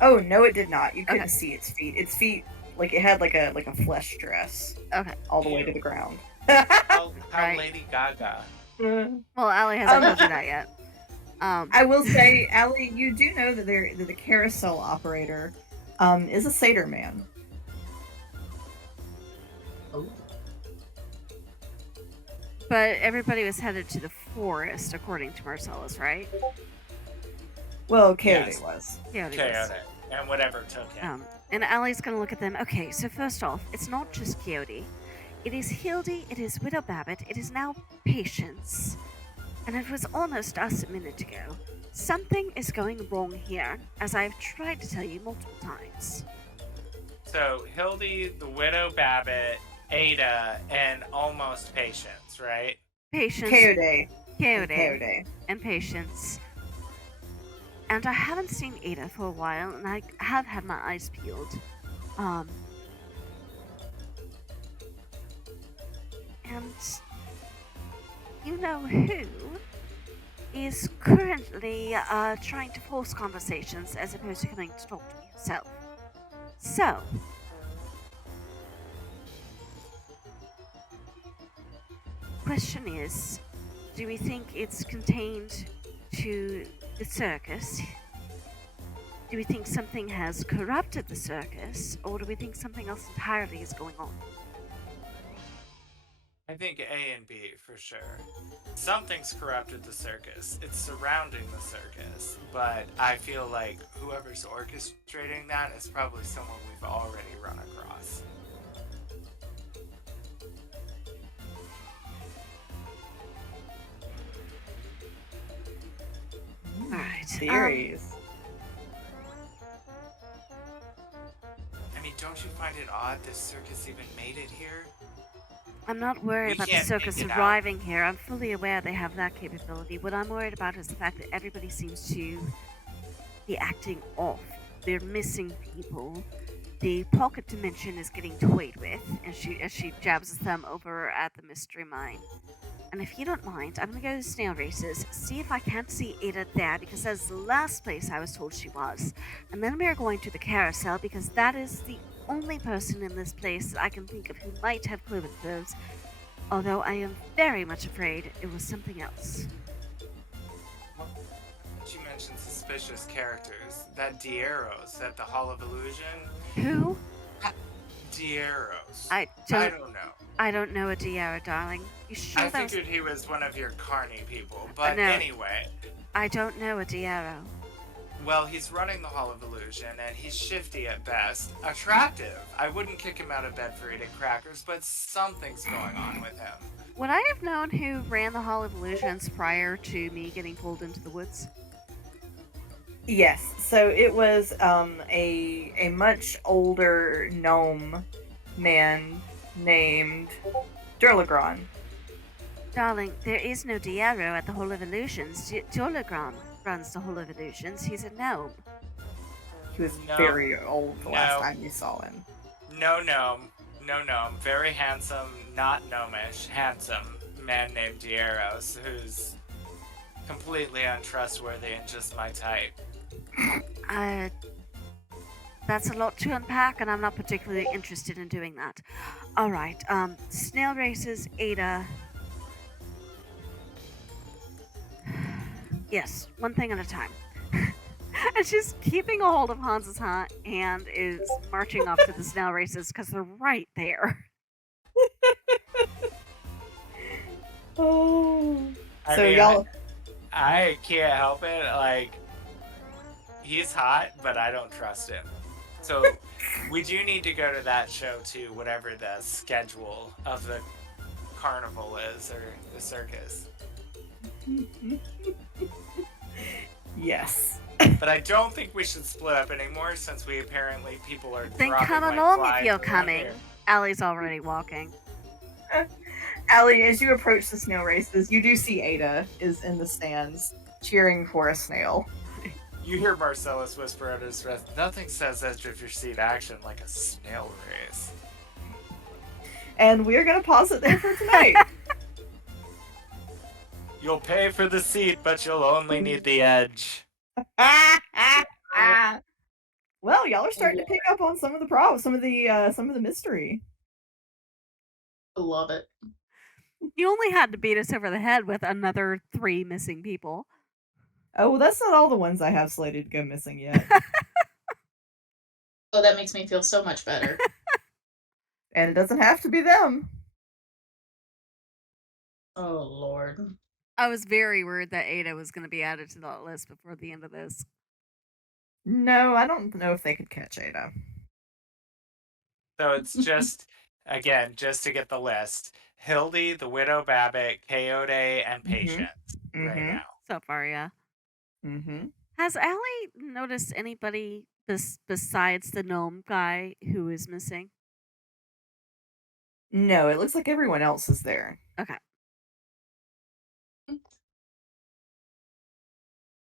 Oh, no, it did not. You couldn't Okay. see its feet. Its feet, like, it had like a flesh dress Okay. all the way to the ground. How Right. Lady Gaga. Well, Allie hasn't told you that yet. I will say, Allie, you do know that the carousel operator is a satyr man. Oh. But everybody was headed to the forest, according to Marcellus, right? Well, Coyote Yes. was. Coyote was. Chaotic. And whatever took him. And Allie's gonna look at them. Okay, so first off, it's not just Coyote. It is Hildy, it is Widow Babbitt, it is now Patience. And it was almost us a minute ago. Something is going wrong here, as I've tried to tell you multiple times. So, Hildy, the Widow Babbitt, Ada, and almost Patience, right? Patience, Coyote. Coyote, Coyote. and Patience. And I haven't seen Ada for a while, and I have had my eyes peeled. And you know who is currently trying to force conversations as opposed to coming to talk to me herself. So, question is, do we think it's contained to the circus? Do we think something has corrupted the circus, or do we think something else entirely is going on? I think A and B for sure. Something's corrupted the circus. It's surrounding the circus, but I feel like whoever's orchestrating that is probably someone we've already run across. Alright. Theories. I mean, don't you find it odd this circus even made it here? I'm not worried We about the can't circus pick it out. arriving here. I'm fully aware they have that capability. What I'm worried about is the fact that everybody seems to be acting off. They're missing people. The pocket dimension is getting toyed with, and as she jabs a thumb over at the mystery mine. And if you don't mind, I'm gonna go to snail races, see if I can't see Ada there, because that's the last place I was told she was. And then we're going to the carousel, because that is the only person in this place that I can think of who might have cloven hooves. Although I am very much afraid it was something else. You mentioned suspicious characters. That Dieros at the Hall of Illusion. Who? Dieros. I I don't don't know. I don't know a Diara, darling. You sure I that was... figured he was one of your Carney people, but No. anyway. I don't know a Diaro. Well, he's running the Hall of Illusion, and he's shifty at best. Attractive. I wouldn't kick him out of bed for eating crackers, but something's going on with him. Would I have known who ran the Hall of Illusions prior to me getting pulled into the woods? Yes. So it was a much older gnome man named Durlagron. Darling, there is no Diaro at the Hall of Illusions. Dolagron runs the Hall of Illusions. He's a gnome. He was No. very old the last No. time you saw him. No gnome. No gnome. Very handsome, not gnomish, handsome man named Dieros, who's completely untrustworthy and just my type. That's a lot to unpack, and I'm not particularly interested in doing that. Alright, snail races, Ada. Yes, one thing at a time. And she's keeping a hold of Hans's hand, is marching off to the snail races because they're right there. Oh. I So mean, y'all. I can't help it. Like, he's hot, but I don't trust him. So we do need to go to that show too, whatever the schedule of the carnival is or the circus. Yes. But I don't think we should split up anymore since we apparently people are Then dropping come like along flies if you're around coming. here. Allie's already walking. Allie, as you approach the snail races, you do see Ada is in the stands cheering for a snail. You hear Marcellus whisper under his breath, "Nothing says edge of your seat action like a snail race." And we're gonna pause it there for tonight. You'll pay for the seat, but you'll only need the edge. Well, y'all are starting to pick up on some of the problems, some of the mystery. I love it. You only had to beat us over the head with another 3 missing people. Oh, well, that's not all the ones I have slated to go missing yet. Oh, that makes me feel so much better. And it doesn't have to be them. Oh, Lord. I was very worried that Ada was going to be added to that list before the end of this. No, I don't know if they could catch Ada. So it's just, again, just to get the list. Hildy, the Widow Babbitt, Coyote, and Patience right Mhm. now. So far, yeah. Mm-hmm. Has Allie noticed anybody besides the gnome guy who is missing? No, it looks like everyone else is there. Okay.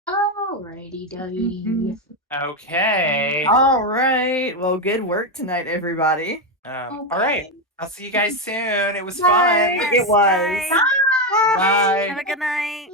Alrighty, doody. Okay. All right. Well, good work tonight, everybody. All right. I'll see you guys soon. It was Bye. fun. It was. Bye. Bye. Have a good night.